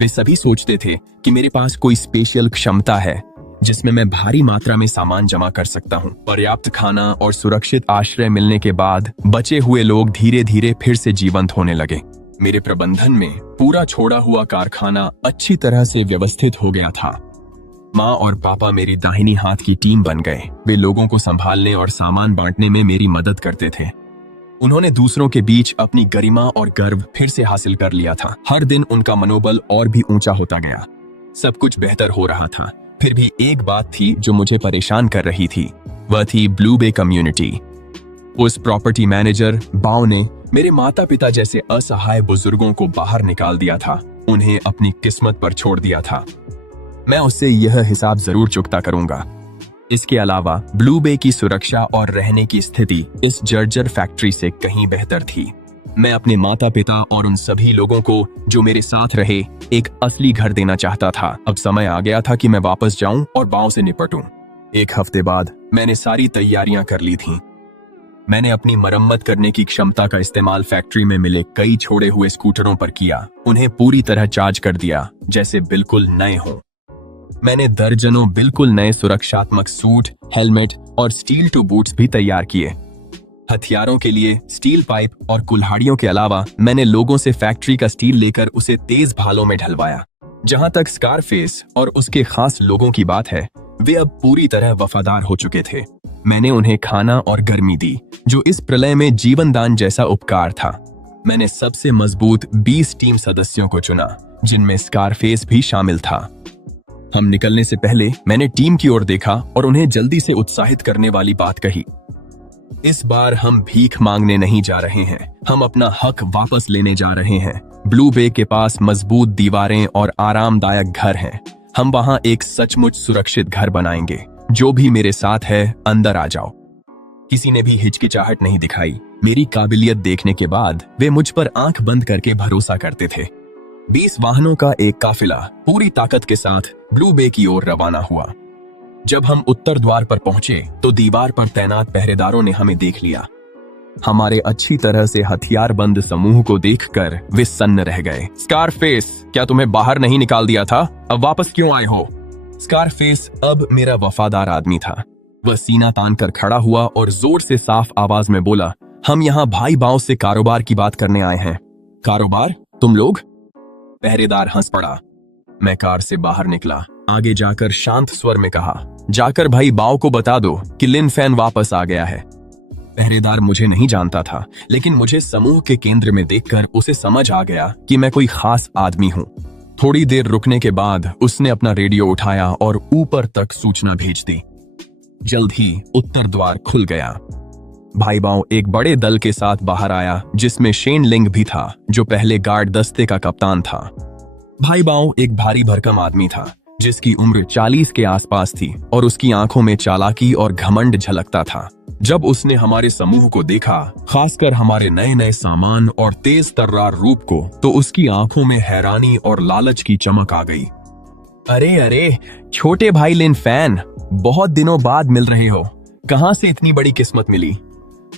वे सभी सोचते थे कि मेरे पास कोई स्पेशल क्षमता है जिसमें मैं भारी मात्रा में सामान जमा कर सकता हूँ। पर्याप्त खाना और सुरक्षित आश्रय मिलने के बाद बचे हुए लोग धीरे धीरे फिर से जीवंत होने लगे। मेरे प्रबंधन में पूरा छोड़ा हुआ कारखाना अच्छी तरह से व्यवस्थित हो गया था। माँ और पापा मेरी दाहिनी हाथ की टीम बन गए। वे लोगों को संभालने और सामान बांटने में मेरी मदद करते थे। उन्होंने दूसरों के बीच अपनी गरिमा और गर्व फिर से हासिल कर लिया था। हर दिन उनका मनोबल और भी ऊंचा होता गया। सब कुछ बेहतर हो रहा था। फिर भी एक बात थी जो मुझे परेशान कर रही थी। वह थी ब्लू बे कम्युनिटी। उस प्रॉपर्टी मैनेजर बाव ने मेरे माता पिता जैसे असहाय बुजुर्गों को बाहर निकाल दिया था, उन्हें अपनी किस्मत पर छोड़ दिया था। मैं उससे यह हिसाब जरूर चुकता करूंगा। इसके अलावा ब्लू बे की सुरक्षा और रहने की स्थिति इस जर्जर फैक्ट्री से कहीं बेहतर थी। मैं अपने माता पिता और उन सभी लोगों को जो मेरे साथ रहे एक असली घर देना चाहता था। अब समय आ गया था कि मैं वापस जाऊं और बाव से निपटूं। एक हफ्ते बाद मैंने सारी तैयारियां कर ली थीं। मैंने अपनी मरम्मत करने की क्षमता का इस्तेमाल फैक्ट्री में मिले कई छोड़े हुए स्कूटरों पर किया। उन्हें पूरी तरह चार्ज कर दिया जैसे बिल्कुल नए हों। मैंने दर्जनों बिल्कुल नए सुरक्षात्मक सूट, हेलमेट और स्टील टू बूट्स भी तैयार किए। हथियारों के लिए स्टील पाइप और कुल्हाड़ियों के अलावा मैंने लोगों से फैक्ट्री का स्टील लेकर उसे तेज भालों में ढलवाया। जहां तक स्कारफेस और उसके खास लोगों की बात है, वे अब पूरी तरह वफादार हो चुके थे। मैंने उन्हें खाना और गर्मी दी, जो इस प्रलय में जीवन दान जैसा उपकार था। मैंने सबसे मजबूत 20 टीम सदस्यों को चुना, जिनमें स्कारफेस भी शामिल था। हम निकलने से पहले मैंने टीम की ओर देखा और उन्हें जल्दी से उत्साहित करने वाली बात कही। इस बार हम भीख मांगने नहीं जा रहे हैं, हम अपना हक वापस लेने जा रहे हैं। ब्लू बे के पास मजबूत दीवारें और आरामदायक घर हैं। हम वहां एक सचमुच सुरक्षित घर बनाएंगे। जो भी मेरे साथ है, अंदर आ जाओ। किसी ने भी हिचकिचाहट नहीं दिखाई। मेरी काबिलियत देखने के बाद वे मुझ पर आंख बंद करके भरोसा करते थे। 20 वाहनों का एक काफिला पूरी ताकत के साथ ब्लू बे की ओर रवाना हुआ। जब हम उत्तर द्वार पर पहुंचे तो दीवार पर तैनात पहरेदारों ने हमें देख लिया। हमारे अच्छी तरह से हथियारबंद समूह को देखकर वे सन्न रह गए। स्कारफेस, क्या तुम्हें बाहर नहीं निकाल दिया था? अब वापस क्यों आए हो? स्कारफेस अब मेरा वफादार आदमी था। वह सीना तान कर खड़ा हुआ और जोर से साफ आवाज में बोला, हम यहाँ भाई बाव से कारोबार की बात करने आए हैं। कारोबार? तुम लोग? पहरेदार हंस पड़ा। मैं कार से बाहर निकला। आगे जाकर शांत स्वर में कहा, जाकर भाई बाव को बता दो कि लिन फैन वापस आ गया है। पहरेदार मुझे नहीं जानता था, लेकिन मुझे समूह के केंद्र में देखकर उसे समझ आ गया कि मैं कोई खास आदमी हूँ। थोड़ी देर रुकने के बाद उसने अपना रेडियो उठाया और ऊपर तक सूचना भेज दी। जल्द ही उत्तर द्वार खुल गया। भाई बाव एक बड़े दल के साथ बाहर आया, जिसमें शेन लिंग भी था, जो पहले गार्ड दस्ते का कप्तान था। भाई बाव एक भारी भरकम आदमी था, जिसकी उम्र 40 के आसपास थी और उसकी आंखों में चालाकी और घमंड झलकता था। जब उसने हमारे समूह को देखा, खासकर हमारे नए नए सामान और तेज तर्रार रूप को, तो उसकी आंखों में हैरानी और लालच की चमक आ गई। अरे अरे, छोटे भाई लिन फैन, बहुत दिनों बाद मिल रहे हो। कहां से इतनी बड़ी किस्मत मिली?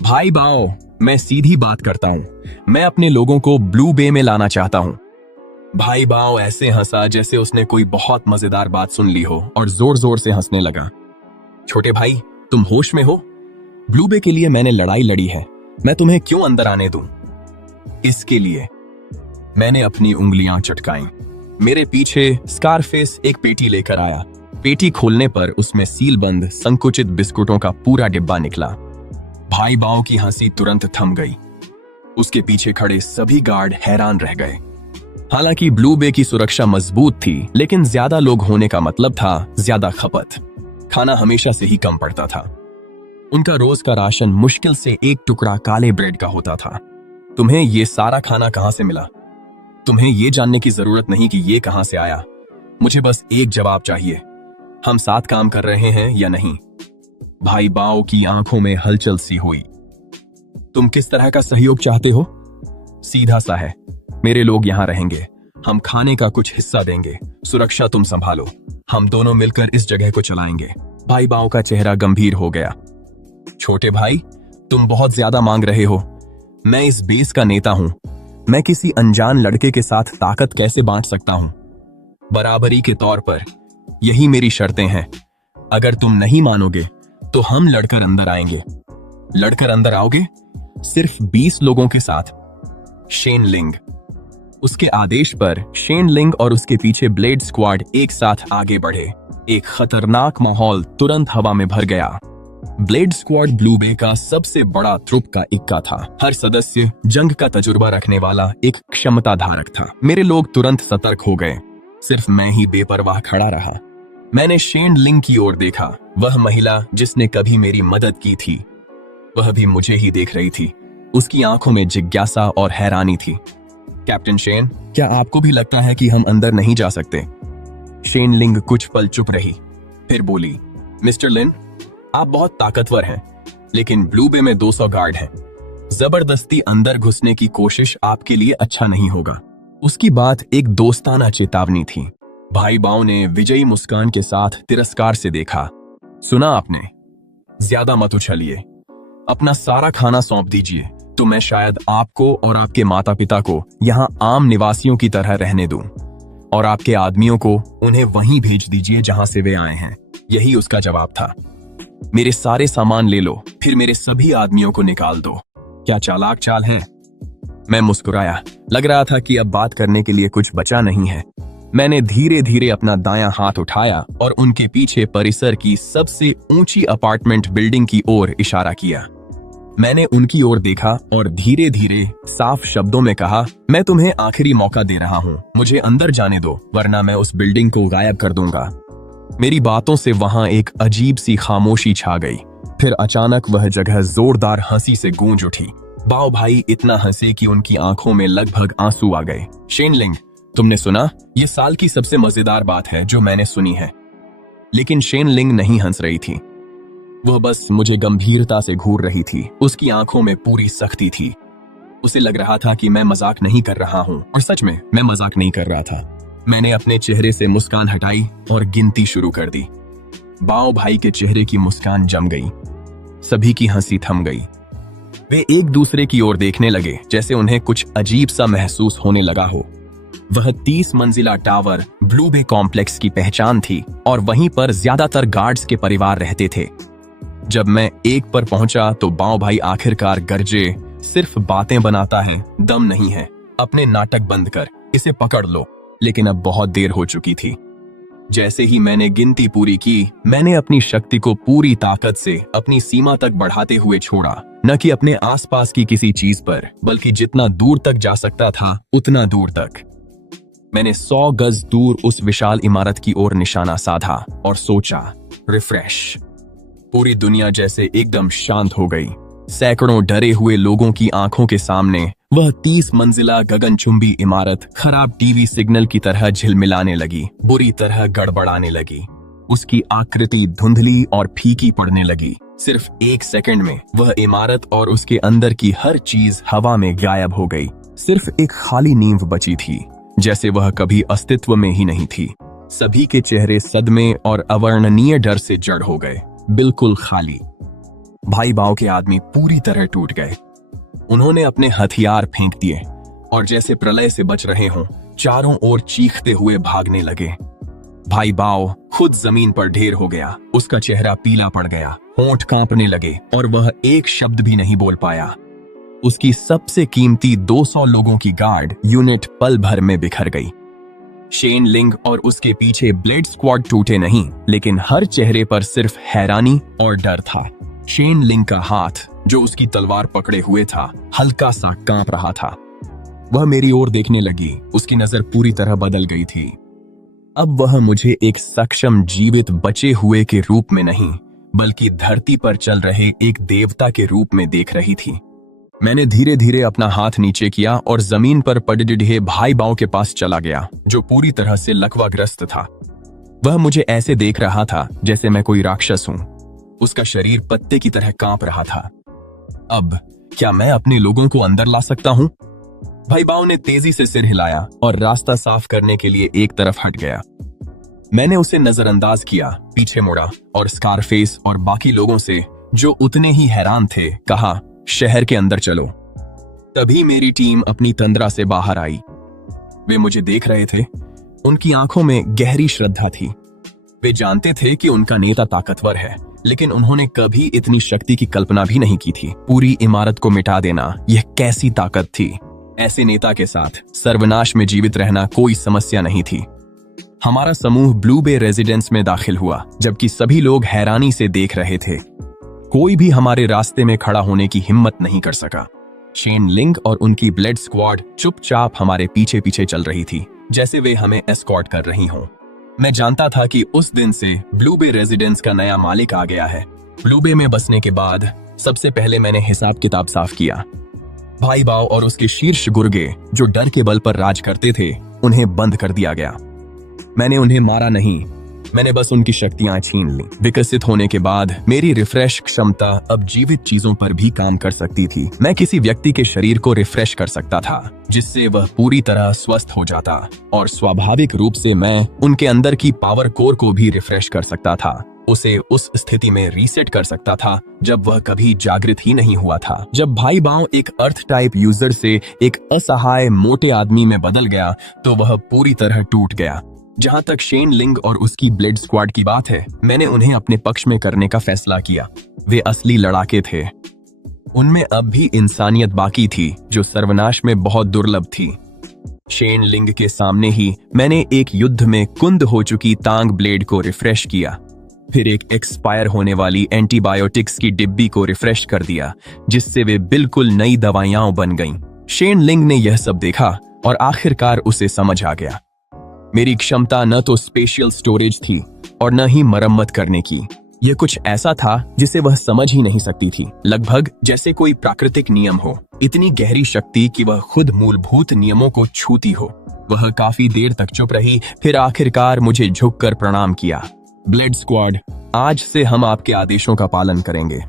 भाई बाव, मैं सीधी बात करता हूं। मैं अपने लोगों को ब्लू बे में लाना चाहता हूं। भाई बाव ऐसे हंसा जैसे उसने कोई बहुत मजेदार बात सुन ली हो और जोर जोर से हंसने लगा। छोटे भाई, तुम होश में हो? ब्लू बे के लिए मैंने लड़ाई लड़ी है। मैं तुम्हें क्यों अंदर आने दूं? इसके लिए। मैंने अपनी उंगलियां चटकाईं। मेरे पीछे स्कारफेस एक पेटी लेकर आया। पेटी खोलने पर उसमें सीलबंद संकुचित बिस्कुटों का पूरा डिब्बा निकला। भाई बाव की हंसी तुरंत थम गई। उसके पीछे खड़े सभी गार्ड हैरान रह गए। हालांकि ब्लू बे की सुरक्षा मजबूत थी, लेकिन ज्यादा लोग होने का मतलब था ज्यादा खपत। खाना हमेशा से ही कम पड़ता था। उनका रोज का राशन मुश्किल से एक टुकड़ा काले ब्रेड का होता था। तुम्हें ये सारा खाना कहां से मिला? तुम्हें ये जानने की जरूरत नहीं कि ये कहां से आया। मुझे बस एक जवाब चाहिए, हम साथ काम कर रहे हैं या नहीं? भाई बाओ की आंखों में हलचल सी हुई। तुम किस तरह का सहयोग चाहते हो? सीधा सा है, मेरे लोग यहां रहेंगे, हम खाने का कुछ हिस्सा देंगे, सुरक्षा तुम संभालो, हम दोनों मिलकर इस जगह को चलाएंगे। भाई बाओ का चेहरा गंभीर हो गया। छोटे भाई, तुम बहुत ज्यादा मांग रहे हो। मैं इस बेस का नेता हूं, मैं किसी अनजान लड़के के साथ ताकत कैसे बांट सकता हूं? बराबरी के तौर पर यही मेरी शर्तें हैं। अगर तुम नहीं मानोगे तो हम लड़कर अंदर आएंगे। लड़कर अंदर आओगे? सिर्फ 20 लोगों के साथ। शेन लिंग। उसके आदेश पर शेन लिंग और उसके पीछे ब्लेड स्क्वाड एक साथ आगे बढ़े। एक खतरनाक माहौल तुरंत हवा में भर गया। ब्लेड स्क्वाड ब्लू बे का सबसे बड़ा ट्रुप का इक्का था। हर सदस्य जंग का तजुर्बा रखने वाला एक क्षमता धारक था। मेरे लोग तुरंत सतर्क हो गए, सिर्फ मैं ही बेपरवाह खड़ा रहा। मैंने शेन लिंग की ओर देखा। वह महिला जिसने कभी मेरी मदद की थी, वह भी मुझे ही देख रही थी। उसकी आंखों में जिज्ञासा और हैरानी थी। कैप्टन शेन, क्या आपको भी लगता है कि हम अंदर नहीं जा सकते? शेन लिंग कुछ पल चुप रही, फिर बोली, मिस्टर लिन, आप बहुत ताकतवर हैं, लेकिन ब्लू बे में 200 गार्ड हैं। जबरदस्ती अंदर घुसने की कोशिश आपके लिए अच्छा नहीं होगा। उसकी बात एक दोस्ताना चेतावनी थी। भाई बाओ ने विजयी मुस्कान के साथ तिरस्कार से देखा। सुना आपने? ज्यादा मत उछलिए, अपना सारा खाना सौंप दीजिए, तो मैं शायद आपको और आपके माता पिता को यहाँ आम निवासियों की तरह रहने दूं, और आपके आदमियों को उन्हें वहीं भेज दीजिए जहां से वे आए हैं। यही उसका जवाब था। मेरे सारे सामान ले लो, फिर मेरे सभी आदमियों को निकाल दो। क्या चालाक चाल है? मैं मुस्कुराया। लग रहा था कि अब बात करने के लिए कुछ बचा नहीं है। मैंने धीरे धीरे अपना दायां हाथ उठाया और उनके पीछे परिसर की सबसे ऊंची अपार्टमेंट बिल्डिंग की ओर इशारा किया। मैंने उनकी ओर देखा और धीरे धीरे साफ शब्दों में कहा, मैं तुम्हें आखिरी मौका दे रहा हूं, मुझे अंदर जाने दो, वरना मैं उस बिल्डिंग को गायब कर दूंगा। मेरी बातों से वहां एक अजीब सी खामोशी छा गई। फिर अचानक वह जगह जोरदार हंसी से गूंज उठी। बाओ भाई इतना हंसे कि उनकी आंखों में लगभग आंसू आ गए। शेन लिंग, तुमने सुना? यह साल की सबसे मजेदार बात है जो मैंने सुनी है। लेकिन शेन लिंग नहीं हंस रही थी, वह बस मुझे गंभीरता से घूर रही थी। उसकी आंखों में पूरी सख्ती थी। उसे लग रहा था कि मैं मजाक नहीं कर रहा हूं, और सच में मैं मजाक नहीं कर रहा था। मैंने अपने चेहरे से मुस्कान हटाई और गिनती शुरू कर दी। बाओ भाई के चेहरे की मुस्कान जम गई। सभी की हंसी थम गई। वे एक दूसरे की ओर देखने लगे, जैसे उन्हें कुछ अजीब सा महसूस होने लगा हो। वह 30 मंजिला टावर ब्लू बे कॉम्प्लेक्स की पहचान थी, और वहीं पर ज्यादातर गार्ड्स के परिवार रहते थे। जब मैं एक पर पहुंचा तो बाओ भाई आखिरकार गरजे, सिर्फ बातें बनाता है, दम नहीं है। अपने नाटक बंद कर, इसे पकड़ लो। लेकिन अब बहुत देर हो चुकी थी। जैसे ही मैंने गिनती पूरी की, मैंने अपनी शक्ति को पूरी ताकत से अपनी सीमा तक बढ़ाते हुए छोड़ा। न कि अपने आसपास की किसी चीज पर, बल्कि जितना दूर तक जा सकता था उतना दूर तक। मैंने 100 गज दूर उस विशाल इमारत की ओर निशाना साधा और सोचा, रिफ्रेश। पूरी दुनिया जैसे एकदम शांत हो गई। सैकड़ों डरे हुए लोगों की आंखों के सामने वह 30 मंजिला गगनचुंबी इमारत खराब टीवी सिग्नल की तरह झिलमिलाने लगी, बुरी तरह गड़बड़ाने लगी। उसकी आकृति धुंधली और फीकी पड़ने लगी। सिर्फ 1 सेकंड में वह इमारत और उसके अंदर की हर चीज हवा में गायब हो गई। सिर्फ एक खाली नींव बची थी, जैसे वह कभी अस्तित्व में ही नहीं थी। सभी के चेहरे सदमे और अवर्णनीय डर से जड़ हो गए, बिल्कुल खाली। भाई बाओ के आदमी पूरी तरह टूट गए। उन्होंने अपने हथियार फेंक दिए और जैसे प्रलय से बच रहे हों, चारों ओर चीखते हुए भागने लगे। भाई बाओ खुद जमीन पर ढेर हो गया। उसका चेहरा पीला पड़ गया, होंठ कांपने लगे और वह एक शब्द भी नहीं बोल पाया। उसकी सबसे कीमती 200 लोगों की गार्ड यूनिट पल भर में बिखर गई। शेन लिंग और उसके पीछे ब्लेड स्क्वाड टूटे नहीं, लेकिन हर चेहरे पर सिर्फ हैरानी और डर था। शेन लिंग का हाथ, जो उसकी तलवार पकड़े हुए था, हल्का सा कांप रहा था। वह मेरी ओर देखने लगी। उसकी नजर पूरी तरह बदल गई थी। अब वह मुझे एक सक्षम जीवित बचे हुए के रूप में नहीं, बल्कि धरती पर चल रहे एक देवता के रूप में देख रही थी। मैंने धीरे धीरे अपना हाथ नीचे किया और जमीन पर पड़े भाई बाव के पास चला गया, जो पूरी तरह से लकवाग्रस्त था। वह मुझे ऐसे देख रहा था जैसे मैं कोई राक्षस हूं। उसका शरीर पत्ते की तरह कांप रहा था। अब क्या मैं अपने लोगों को अंदर ला सकता हूं? भाई बाव ने तेजी से सिर हिलाया और रास्ता साफ करने के लिए एक तरफ हट गया। मैंने उसे नजरअंदाज किया, पीछे मुड़ा और स्कारफेस और बाकी लोगों से, जो उतने ही हैरान थे, कहा, शहर के अंदर चलो। तभी मेरी टीम अपनी तंद्रा से बाहर आई। वे मुझे देख रहे थे। उनकी आंखों में गहरी श्रद्धा थी। वे जानते थे कि उनका नेता ताकतवर है, लेकिन उन्होंने कभी इतनी शक्ति की कल्पना भी नहीं की थी। पूरी इमारत को मिटा देना, यह कैसी ताकत थी। ऐसे नेता के साथ सर्वनाश में जीवित रहना कोई समस्या नहीं थी। हमारा समूह ब्लू बे रेजिडेंस में दाखिल हुआ, जबकि सभी लोग हैरानी से देख रहे थे। कोई भी हमारे रास्ते में खड़ा होने की हिम्मत नहीं कर सका। शेन लिंग और उनकी ब्लेड स्क्वाड चुपचाप हमारे पीछे पीछे चल रही थी, जैसे वे हमें एस्कॉर्ट कर रही हों। मैं जानता था कि उस दिन से ब्लू बे रेजिडेंस का नया मालिक आ गया है। ब्लू बे में बसने के बाद सबसे पहले मैंने हिसाब किताब साफ किया। भाई बाव और उसके शीर्ष गुर्गे, जो डर के बल पर राज करते थे, उन्हें बंद कर दिया गया। मैंने उन्हें मारा नहीं, मैंने बस उनकी शक्तियां छीन ली। विकसित होने के बाद मेरी रिफ्रेश क्षमता अब जीवित चीजों पर भी काम कर सकती थी। मैं किसी व्यक्ति के शरीर को रिफ्रेश कर सकता था, जिससे वह पूरी तरह स्वस्थ हो जाता, और स्वाभाविक रूप से मैं उनके अंदर की पावर कोर को भी रिफ्रेश कर सकता था, उसे उस स्थिति में रीसेट कर सकता था जब वह कभी जागृत ही नहीं हुआ था। जब भाई बाव एक अर्थ टाइप यूजर से एक असहाय मोटे आदमी में बदल गया, तो वह पूरी तरह टूट गया। जहां तक शेन लिंग और उसकी ब्लेड स्क्वाड की बात है, मैंने उन्हें अपने पक्ष में करने का फैसला किया। वे असली लड़ाके थे। उनमें अब भी इंसानियत बाकी थी, जो सर्वनाश में बहुत दुर्लभ थी। शेन लिंग के सामने ही मैंने एक युद्ध में कुंद हो चुकी तांग ब्लेड को रिफ्रेश किया, फिर एक एक्सपायर होने वाली एंटीबायोटिक्स की डिब्बी को रिफ्रेश कर दिया, जिससे वे बिल्कुल नई दवाइयां बन गईं। शेन लिंग ने यह सब देखा और आखिरकार उसे समझ आ गया। मेरी क्षमता न तो स्पेशियल स्टोरेज थी और न ही मरम्मत करने की। यह कुछ ऐसा था जिसे वह समझ ही नहीं सकती थी, लगभग जैसे कोई प्राकृतिक नियम हो। इतनी गहरी शक्ति कि वह खुद मूलभूत नियमों को छूती हो। वह काफी देर तक चुप रही, फिर आखिरकार मुझे झुककर प्रणाम किया। ब्लेड स्क्वाड, आज से हम आपके आदेशों का पालन करेंगे।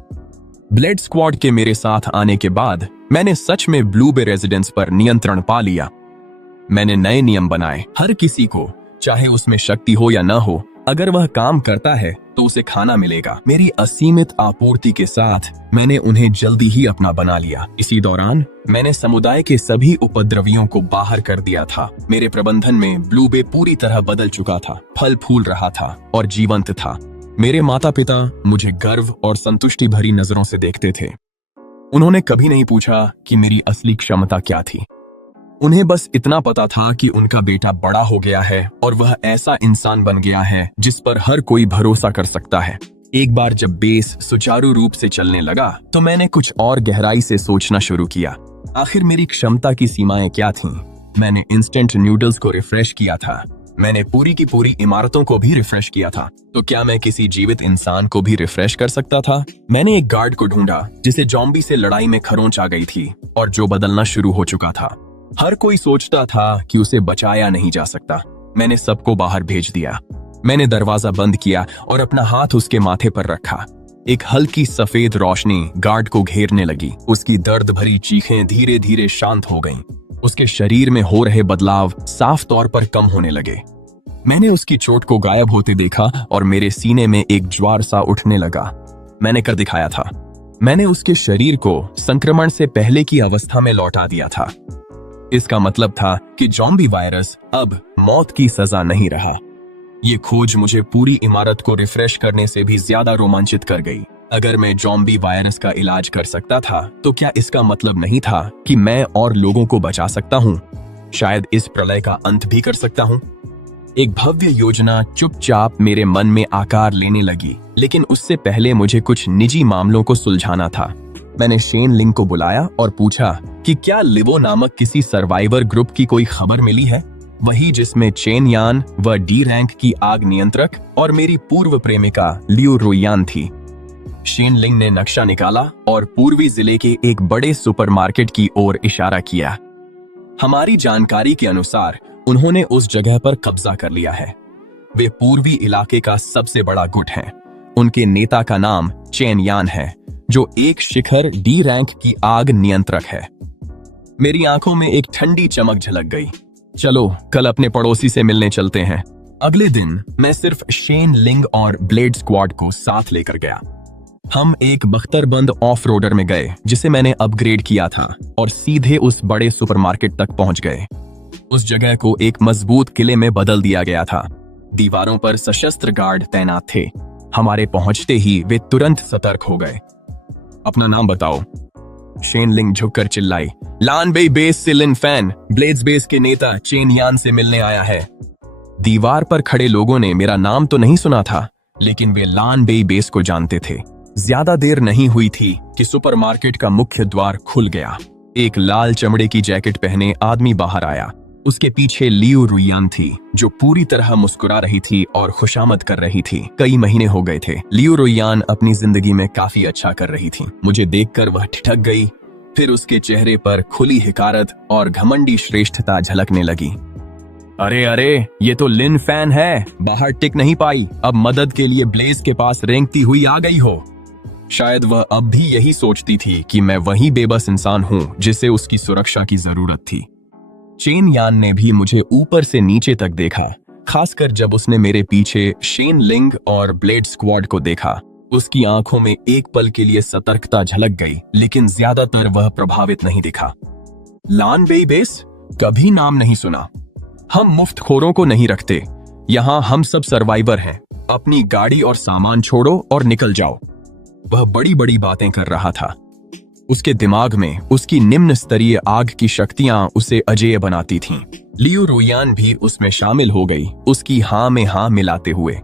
ब्लेड स्क्वाड के मेरे साथ आने के बाद मैंने सच में ब्लू बे रेजिडेंस पर नियंत्रण पा लिया। मैंने नए नियम बनाए। हर किसी को, चाहे उसमें शक्ति हो या न हो, अगर वह काम करता है तो उसे खाना मिलेगा। मेरी असीमित आपूर्ति के साथ मैंने उन्हें जल्दी ही अपना बना लिया। इसी दौरान मैंने समुदाय के सभी उपद्रवियों को बाहर कर दिया था। मेरे प्रबंधन में ब्लू बे पूरी तरह बदल चुका था, फल फूल रहा था और जीवंत था। मेरे माता पिता मुझे गर्व और संतुष्टि भरी नजरों से देखते थे। उन्होंने कभी नहीं पूछा कि मेरी असली क्षमता क्या थी। उन्हें बस इतना पता था कि उनका बेटा बड़ा हो गया है और वह ऐसा इंसान बन गया है जिस पर हर कोई भरोसा कर सकता है। एक बार जब बेस सुचारू रूप से चलने लगा, तो मैंने कुछ और गहराई से सोचना शुरू किया। आखिर मेरी क्षमता की सीमाएं क्या थीं? मैंने इंस्टेंट नूडल्स को रिफ्रेश किया था। मैंने पूरी की पूरी इमारतों को भी रिफ्रेश किया था। तो क्या मैं किसी जीवित इंसान को भी रिफ्रेश कर सकता था? मैंने एक गार्ड को ढूंढा जिसे ज़ॉम्बी से लड़ाई में खरोंच आ गई थी और जो बदलना शुरू हो चुका था। हर कोई सोचता था कि उसे बचाया नहीं जा सकता। मैंने सबको बाहर भेज दिया। मैंने दरवाजा बंद किया और अपना हाथ उसके माथे पर रखा। एक हल्की सफेद रोशनी गार्ड को घेरने लगी। उसकी दर्द भरी चीखें धीरे धीरे शांत हो गईं। उसके शरीर में हो रहे बदलाव साफ तौर पर कम होने लगे। मैंने उसकी चोट को गायब होते देखा और मेरे सीने में एक ज्वार सा उठने लगा। मैंने कर दिखाया था। मैंने उसके शरीर को संक्रमण से पहले की अवस्था में लौटा दिया था। इसका मतलब था कि ज़ॉम्बी वायरस अब मौत की सजा नहीं रहा। ये खोज मुझे पूरी इमारत को रिफ्रेश करने से भी ज्यादा रोमांचित कर गई। अगर मैं ज़ॉम्बी वायरस का इलाज कर सकता था, तो क्या इसका मतलब नहीं था कि मैं और लोगों को बचा सकता हूँ? शायद इस प्रलय का अंत भी कर सकता हूँ। एक भव्य योजना चुपचाप मेरे मन में आकार लेने लगी, लेकिन उससे पहले मुझे कुछ निजी मामलों को सुलझाना था। मैंने शेन लिंग को बुलाया और पूछा कि क्या लिवो नामक किसी सर्वाइवर ग्रुप की कोई खबर मिली है। वही जिसमें चेन यान व डी रैंक की आग नियंत्रक और मेरी पूर्व प्रेमिका लियू रुयान थी। शेन लिंग ने नक्शा निकाला और पूर्वी जिले के एक बड़े सुपरमार्केट की ओर इशारा किया। हमारी जानकारी के अनुसार उन्होंने उस जगह पर कब्जा कर लिया है। वे पूर्वी इलाके का सबसे बड़ा गुट हैं। उनके नेता का नाम चेन यान है, जो एक शिखर डी रैंक की आग नियंत्रक है। मेरी आंखों में एक ठंडी चमक झलक गई। चलो कल अपने पड़ोसी से मिलने चलते हैं। अगले दिन मैं सिर्फ शेन लिंग और ब्लेड स्क्वाड को साथ लेकर गया। हम एक बख्तरबंद ऑफ रोडर में गए जिसे मैंने अपग्रेड किया था और सीधे उस बड़े सुपरमार्केट तक पहुंच गए। उस जगह को एक मजबूत किले में बदल दिया गया था। दीवारों पर सशस्त्र गार्ड तैनात थे। हमारे पहुंचते ही वे तुरंत सतर्क हो गए। अपना नाम बताओ। शेन लिंग झुककर चिल्लाई, लान बेई बेस से लिन फैन, ब्लेड्स बेस के नेता चेन यान से मिलने आया है। दीवार पर खड़े लोगों ने मेरा नाम तो नहीं सुना था, लेकिन वे लान बेई बेस को जानते थे। ज्यादा देर नहीं हुई थी कि सुपरमार्केट का मुख्य द्वार खुल गया। एक लाल चमड़े की जैकेट पहने आदमी बाहर आया। उसके पीछे लियू रुयान थी, जो पूरी तरह मुस्कुरा रही थी और खुशामद कर रही थी। कई महीने हो गए थे। लियू रुयान अपनी जिंदगी में काफी अच्छा कर रही थी। मुझे देखकर वह ठिठक गई। फिर उसके चेहरे पर खुली हिकारत और घमंडी श्रेष्ठता झलकने लगी। अरे अरे, ये तो लिन फैन है। बाहर टिक नहीं पाई, अब मदद के लिए ब्लेज के पास रेंगती हुई आ गई हो। शायद वह अब भी यही सोचती थी कि मैं वही बेबस इंसान हूं जिसे उसकी सुरक्षा की जरूरत थी। चेन यान ने भी मुझे ऊपर से नीचे तक देखा, खासकर जब उसने मेरे पीछे शेन लिंग और ब्लेड स्क्वाड को देखा। उसकी आंखों में एक पल के लिए सतर्कता झलक गई, लेकिन ज्यादातर वह प्रभावित नहीं दिखा। लान बेई बेस? कभी नाम नहीं सुना। हम मुफ्तखोरों को नहीं रखते। यहाँ हम सब सर्वाइवर हैं। अपनी गाड़ी और सामान छोड़ो और निकल जाओ। वह बड़ी बड़ी बातें कर रहा था। उसके दिमाग में उसकी निम्न स्तरीय आग की शक्तियां उसे अजेय बनाती थीं। लियू रुयान भी उसमें शामिल हो गई, उसकी हाँ में हाँ मिलाते हुए।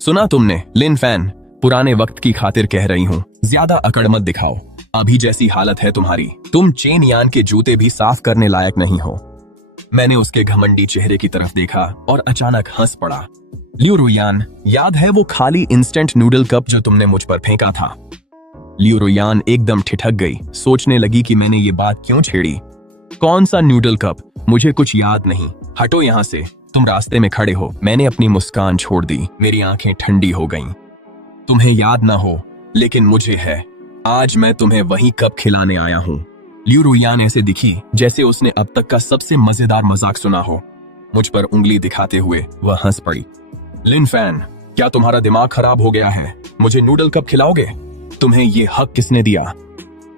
सुना तुमने लिन फैन, पुराने वक्त की खातिर कह रही हूं, ज्यादा अकड़ मत दिखाओ। अभी जैसी हालत है तुम्हारी, तुम चेन यान के जूते भी साफ करने लायक नहीं हो। मैंने उसके घमंडी चेहरे की तरफ देखा और अचानक हंस पड़ा। लियू रुयान, याद है वो खाली इंस्टेंट नूडल कप जो तुमने मुझ पर फेंका था? लियू रुयान एकदम ठिठक गई, सोचने लगी कि मैंने ये बात क्यों छेड़ी। कौन सा नूडल कप? मुझे कुछ याद नहीं। हटो यहाँ से, तुम रास्ते में खड़े हो। मैंने अपनी मुस्कान छोड़ दी। मेरी आंखें ठंडी हो गईं। तुम्हें याद ना हो, लेकिन मुझे है। आज मैं तुम्हें वही कप खिलाने आया हूँ। लियू रुयान ऐसे दिखी जैसे उसने अब तक का सबसे मजेदार मजाक सुना हो। मुझ पर उंगली दिखाते हुए वह हंस पड़ी। लिन फैन, क्या तुम्हारा दिमाग खराब हो गया है? मुझे नूडल कप खिलाओगे? तुम्हें ये हक किसने दिया?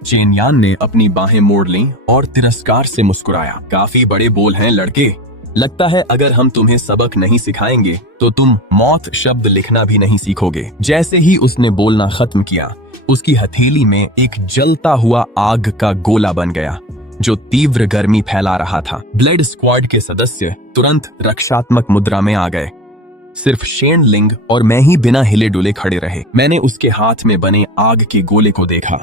चेन यान ने अपनी बाहें मोड़ लीं और तिरस्कार से मुस्कुराया। काफी बड़े बोल हैं लड़के। लगता है अगर हम तुम्हें सबक नहीं सिखाएंगे तो तुम मौत शब्द लिखना भी नहीं सीखोगे। जैसे ही उसने बोलना खत्म किया, उसकी हथेली में एक जलता हुआ आग का गोला बन गया, जो तीव्र गर्मी फैला रहा था। ब्लेड स्क्वाड के सदस्य तुरंत रक्षात्मक मुद्रा में आ गए। सिर्फ शेन लिंग और मैं ही बिना हिले डुले खड़े रहे। मैंने उसके हाथ में बने आग के गोले को देखा।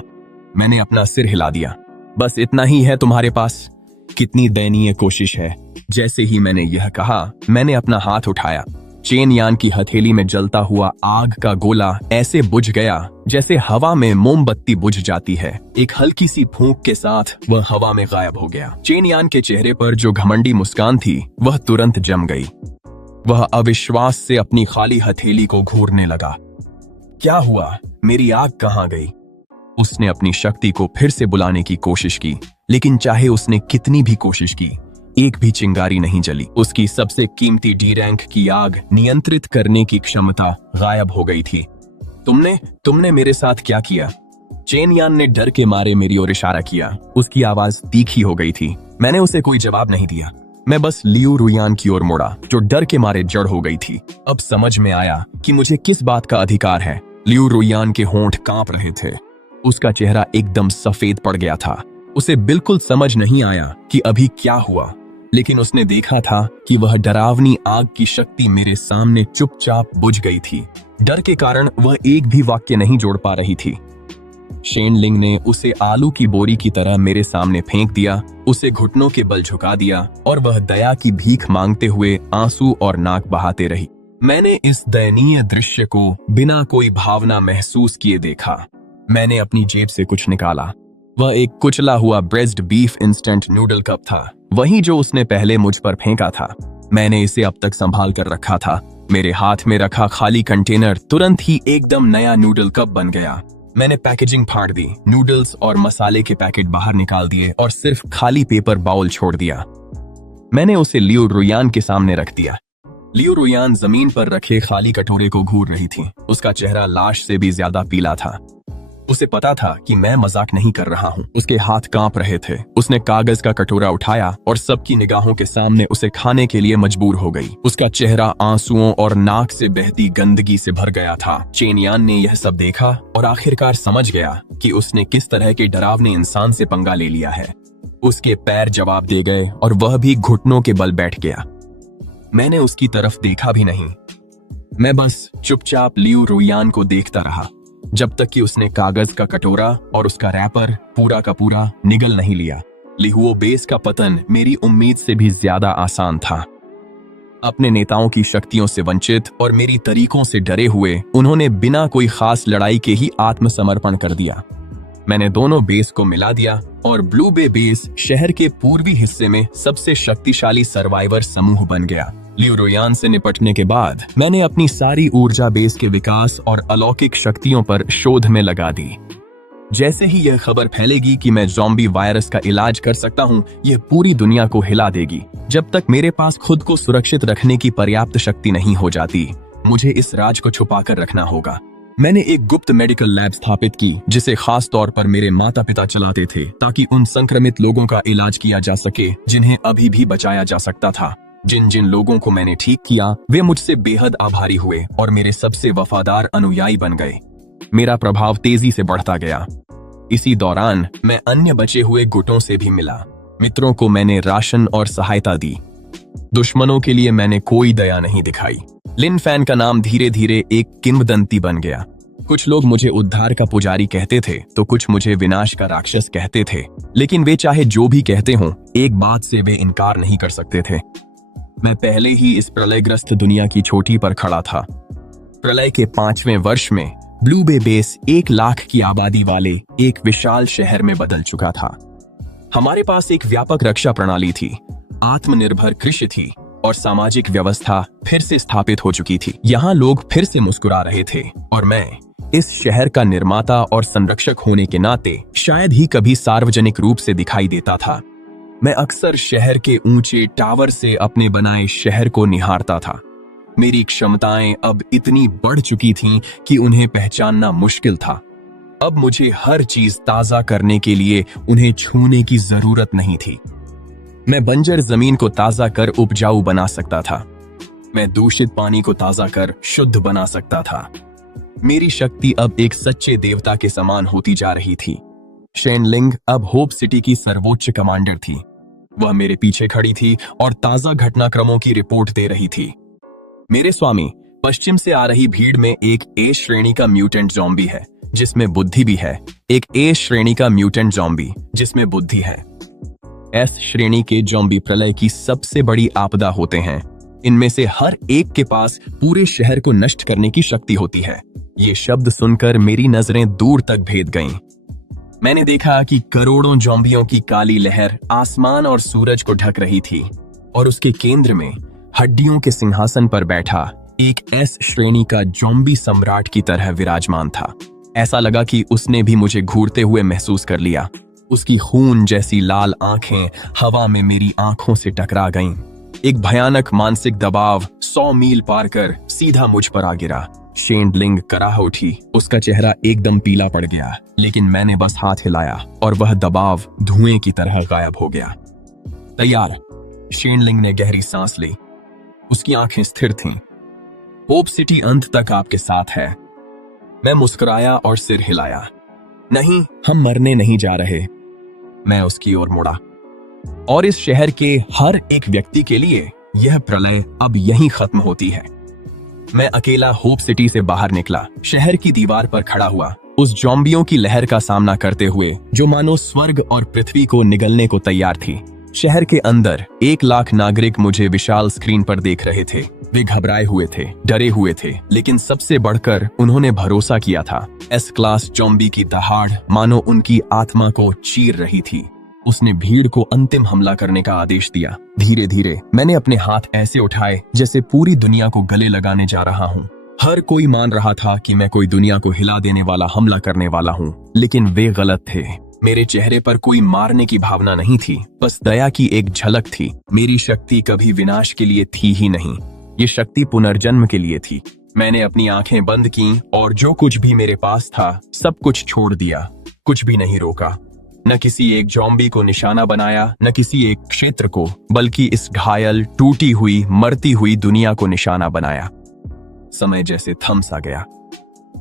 मैंने अपना सिर हिला दिया। बस इतना ही है तुम्हारे पास? कितनी दयनीय कोशिश है। जैसे ही मैंने यह कहा, मैंने अपना हाथ उठाया। चेन यान की हथेली में जलता हुआ आग का गोला ऐसे बुझ गया जैसे हवा में मोमबत्ती बुझ जाती है। एक हल्की सी फूंक के साथ वह हवा में गायब हो गया। चेन यान के चेहरे पर जो घमंडी मुस्कान थी, वह तुरंत जम गई। वह अविश्वास से अपनी खाली हथेली को घूरने लगा। क्या हुआ? मेरी आग कहाँ गई? उसने अपनी शक्ति को फिर से बुलाने की कोशिश की, लेकिन चाहे उसने कितनी भी कोशिश की, एक भी चिंगारी नहीं जली। उसकी सबसे कीमती डी रैंक की आग नियंत्रित करने की क्षमता गायब हो गई थी। तुमने मेरे साथ क्या किया? चेन यान ने डर के मारे मेरी ओर इशारा किया। उसकी आवाज तीखी हो गई थी। मैंने उसे कोई जवाब नहीं दिया। मैं बस लियू रुयान की ओर मुड़ा, जो डर के मारे जड़ हो गई थी। अब समझ में आया कि मुझे किस बात का अधिकार है। लियू रुयान के होंठ कांप रहे थे। उसका चेहरा एकदम सफेद पड़ गया था। उसे बिल्कुल समझ नहीं आया कि अभी क्या हुआ, लेकिन उसने देखा था कि वह डरावनी आग की शक्ति मेरे सामने चुपचाप बुझ गई थी। डर के कारण वह एक भी वाक्य नहीं जोड़ पा रही थी। शेनलिंग ने उसे आलू की बोरी की तरह मेरे सामने फेंक दिया, उसे घुटनों के बल झुका दिया और वह दया की भीख मांगते हुए आंसू और नाक बहाते रही। मैंने इस दयनीय दृश्य को बिना कोई भावना महसूस किए देखा। मैंने अपनी जेब से कुछ निकाला। वह एक कुचला हुआ breast beef instant noodle cup था, वही जो उसने पहले मुझ पर फेंका था। मैंने इसे अब तक संभाल कर रखा था। मेरे हाथ में रखा खाली कंटेनर तुरंत ही एकदम नया नूडल कप बन गया। मैंने पैकेजिंग फाड़ दी, नूडल्स और मसाले के पैकेट बाहर निकाल दिए और सिर्फ खाली पेपर बाउल छोड़ दिया। मैंने उसे लियो रुयान के सामने रख दिया। लियो रुयान जमीन पर रखे खाली कटोरे को घूर रही थी। उसका चेहरा लाश से भी ज्यादा पीला था। उसे पता था कि मैं मजाक नहीं कर रहा हूँ। उसके हाथ कांप रहे थे। उसने कागज का कटोरा उठाया और सबकी निगाहों के सामने उसे खाने के लिए मजबूर हो गई। उसका चेहरा आंसुओं और नाक से बहती गंदगी से भर गया था। चेनयान ने यह सब देखा और आखिरकार समझ गया कि उसने किस तरह के डरावने इंसान से पंगा ले लिया है। उसके पैर जवाब दे गए और वह भी घुटनों के बल बैठ गया। मैंने उसकी तरफ देखा भी नहीं। मैं बस चुपचाप लियो रुयान को देखता रहा जब तक कि उसने कागज का कटोरा और उसका रैपर पूरा का पूरा निगल नहीं लिया। लिहुओ बेस का पतन मेरी उम्मीद से भी ज्यादा आसान था। अपने नेताओं की शक्तियों से वंचित और मेरी तरीकों से डरे हुए उन्होंने बिना कोई खास लड़ाई के ही आत्मसमर्पण कर दिया। मैंने दोनों बेस को मिला दिया और ब्लू बे बेस शहर के पूर्वी हिस्से में सबसे शक्तिशाली सर्वाइवर समूह बन गया। लियो रुयान से निपटने के बाद मैंने अपनी सारी ऊर्जा बेस के विकास और अलौकिक शक्तियों पर शोध में लगा दी। जैसे ही यह खबर फैलेगी कि मैं ज़ॉम्बी वायरस का इलाज कर सकता हूँ, यह पूरी दुनिया को हिला देगी। जब तक मेरे पास खुद को सुरक्षित रखने की पर्याप्त शक्ति नहीं हो जाती, मुझे इस राज को छुपा कर रखना होगा। मैंने एक गुप्त मेडिकल लैब स्थापित की जिसे खास तौर पर मेरे माता पिता चलाते थे, ताकि उन संक्रमित लोगों का इलाज किया जा सके जिन्हें अभी भी बचाया जा सकता था। जिन जिन लोगों को मैंने ठीक किया वे मुझसे बेहद आभारी हुए और मेरे सबसे वफादार अनुयायी बन गए। मेरा प्रभाव तेजी से बढ़ता गया। इसी दौरान मैं अन्य बचे हुए गुटों से भी मिला। मित्रों को मैंने राशन और सहायता दी। दुश्मनों के लिए मैंने कोई दया नहीं दिखाई। लिन फैन का नाम धीरे धीरे एक किंवदंती बन गया। कुछ लोग मुझे उद्धार का पुजारी कहते थे तो कुछ मुझे विनाश का राक्षस कहते थे, लेकिन वे चाहे जो भी कहते हों, एक बात से वे इनकार नहीं कर सकते थे। मैं पहले ही इस प्रलयग्रस्त दुनिया की चोटी पर खड़ा था। प्रलय के 5वें वर्ष में ब्लू बे बेस 1 लाख की आबादी वाले एक विशाल शहर में बदल चुका था। हमारे पास एक व्यापक रक्षा प्रणाली थी, आत्मनिर्भर कृषि थी और सामाजिक व्यवस्था फिर से स्थापित हो चुकी थी। यहाँ लोग फिर से मुस्कुरा रहे थे और मैं इस शहर का निर्माता और संरक्षक होने के नाते शायद ही कभी सार्वजनिक रूप से दिखाई देता था। मैं अक्सर शहर के ऊंचे टावर से अपने बनाए शहर को निहारता था। मेरी क्षमताएं अब इतनी बढ़ चुकी थीं कि उन्हें पहचानना मुश्किल था। अब मुझे हर चीज ताजा करने के लिए उन्हें छूने की जरूरत नहीं थी। मैं बंजर जमीन को ताजा कर उपजाऊ बना सकता था। मैं दूषित पानी को ताजा कर शुद्ध बना सकता था। मेरी शक्ति अब एक सच्चे देवता के समान होती जा रही थी। शेनलिंग अब होप सिटी की सर्वोच्च कमांडर थी। वह मेरे पीछे खड़ी थी और ताजा घटनाक्रमों की रिपोर्ट दे रही थी। मेरे स्वामी, पश्चिम से आ रही भीड़ में एक ए श्रेणी का म्यूटेंट ज़ॉम्बी है जिसमें बुद्धि भी है। एक ए श्रेणी का म्यूटेंट ज़ॉम्बी जिसमें बुद्धि है। एस श्रेणी के ज़ॉम्बी प्रलय की सबसे बड़ी आपदा होते हैं। इनमें से हर एक के पास पूरे शहर को नष्ट करने की शक्ति होती है। ये शब्द सुनकर मेरी नजरें दूर तक भेद गईं। मैंने देखा कि करोड़ों ज़ॉम्बियों की काली लहर आसमान और सूरज को ढक रही थी और उसके केंद्र में हड्डियों के सिंहासन पर बैठा एक एस श्रेणी का ज़ॉम्बी सम्राट की तरह विराजमान था। ऐसा लगा कि उसने भी मुझे घूरते हुए महसूस कर लिया। उसकी खून जैसी लाल आंखें हवा में मेरी आंखों से टकरा गईं। एक भयानक मानसिक दबाव 100 मील पार कर सीधा मुझ पर आ गिरा। शेनलिंग कराह उठी। उसका चेहरा एकदम पीला पड़ गया, लेकिन मैंने बस हाथ हिलाया और वह दबाव धुएं की तरह गायब हो गया। तैयार? शेनलिंग ने गहरी सांस ली। उसकी आंखें स्थिर थीं। होप सिटी अंत तक आपके साथ है। मैं मुस्कुराया और सिर हिलाया। नहीं, हम मरने नहीं जा रहे। मैं उसकी ओर मुड़ा। और इस शहर के हर एक व्यक्ति के लिए यह प्रलय अब यहीं खत्म होती है। मैं अकेला होप सिटी से बाहर निकला, शहर की दीवार पर खड़ा हुआ। उस ज़ॉम्बियों की लहर का सामना करते हुए जो मानो स्वर्ग और पृथ्वी को निगलने को तैयार थी। शहर के अंदर 1 लाख नागरिक मुझे विशाल स्क्रीन पर देख रहे थे। वे घबराए हुए थे, डरे हुए थे, लेकिन सबसे बढ़कर उन्होंने भरोसा किया था। एस क्लास ज़ॉम्बी की दहाड़ मानो उनकी आत्मा को चीर रही थी। उसने भीड़ को अंतिम हमला करने का आदेश दिया। धीरे धीरे मैंने अपने हाथ ऐसे उठाए जैसे पूरी दुनिया को गले लगाने जा रहा हूँ। हर कोई मान रहा था कि मैं कोई दुनिया को हिला देने वाला हमला करने वाला हूँ, लेकिन वे गलत थे। मेरे चेहरे पर कोई मारने की भावना नहीं थी, बस दया की एक झलक थी। मेरी शक्ति कभी विनाश के लिए थी ही नहीं, ये शक्ति पुनर्जन्म के लिए थी। मैंने अपनी आंखें बंद की और जो कुछ भी मेरे पास था सब कुछ छोड़ दिया। कुछ भी नहीं रोका, न किसी एक ज़ॉम्बी को निशाना बनाया, न किसी एक क्षेत्र को, बल्कि इस घायल, टूटी हुई, मरती हुई दुनिया को निशाना बनाया। समय जैसे थम सा गया।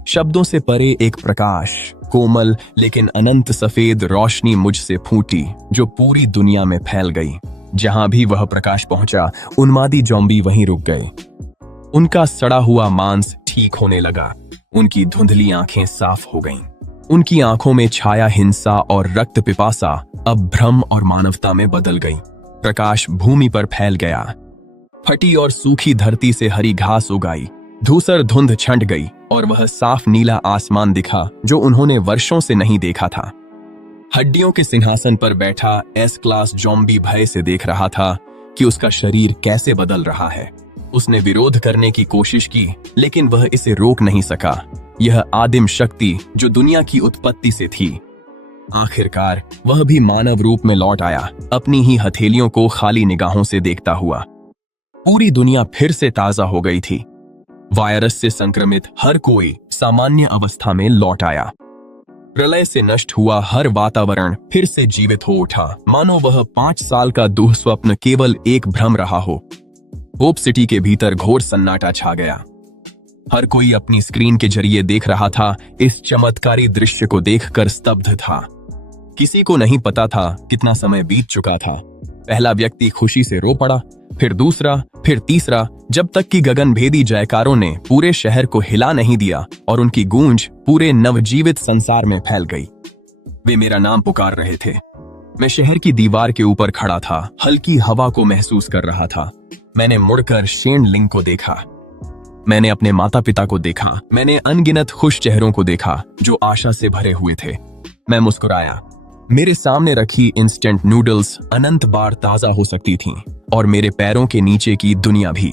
शब्दों से परे एक प्रकाश, कोमल लेकिन अनंत सफेद रोशनी मुझसे फूटी, जो पूरी दुनिया में फैल गई। जहां भी वह प्रकाश पहुंचा, उन्मादी ज़ॉम्बी वहीं रुक गए। उनका सड़ा हुआ मांस ठीक होने लगा, उनकी धुंधली आंखें साफ हो गईं। उनकी आंखों में छाया हिंसा और रक्त पिपासा अब भ्रम और मानवता में बदल गई। प्रकाश भूमि पर फैल गया। फटी और सूखी धरती से हरी घास उगाई, धूसर धुंध छंट गई और वह साफ नीला आसमान दिखा जो उन्होंने वर्षों से नहीं देखा था। हड्डियों के सिंहासन पर बैठा एस क्लास ज़ॉम्बी भय से देख रहा था कि उसका शरीर कैसे बदल रहा है। उसने विरोध करने की कोशिश की, लेकिन वह इसे रोक नहीं सका। यह आदिम शक्ति जो दुनिया की उत्पत्ति से थी, आखिरकार वह भी मानव रूप में लौट आया, अपनी ही हथेलियों को खाली निगाहों से देखता हुआ। पूरी दुनिया फिर से ताजा हो गई थी। वायरस से संक्रमित हर कोई सामान्य अवस्था में लौट आया। प्रलय से नष्ट हुआ हर वातावरण फिर से जीवित हो उठा, मानो वह 5 साल का दुःस्वप्न केवल एक भ्रम रहा हो। होप सिटी के भीतर घोर सन्नाटा छा गया। हर कोई अपनी स्क्रीन के जरिए देख रहा था। इस चमत्कारी दृश्य को देखकर स्तब्ध था। किसी को नहीं पता था कितना समय बीत चुका था। पहला व्यक्ति खुशी से रो पड़ा, फिर दूसरा, फिर तीसरा, जब तक कि गगनभेदी जयकारों ने पूरे शहर को हिला नहीं दिया और उनकी गूंज पूरे नवजीवित संसार में फैल गई। वे मेरा नाम पुकार रहे थे। मैं शहर की दीवार के ऊपर खड़ा था, हल्की हवा को महसूस कर रहा था। मैंने मुड़कर शेन लिंग को देखा। मैंने अपने माता पिता को देखा। मैंने अनगिनत खुश चेहरों को देखा जो आशा से भरे हुए थे। मैं मुस्कुराया। मेरे सामने रखी इंस्टेंट नूडल्स अनंत बार ताजा हो सकती थीं और मेरे पैरों के नीचे की दुनिया भी।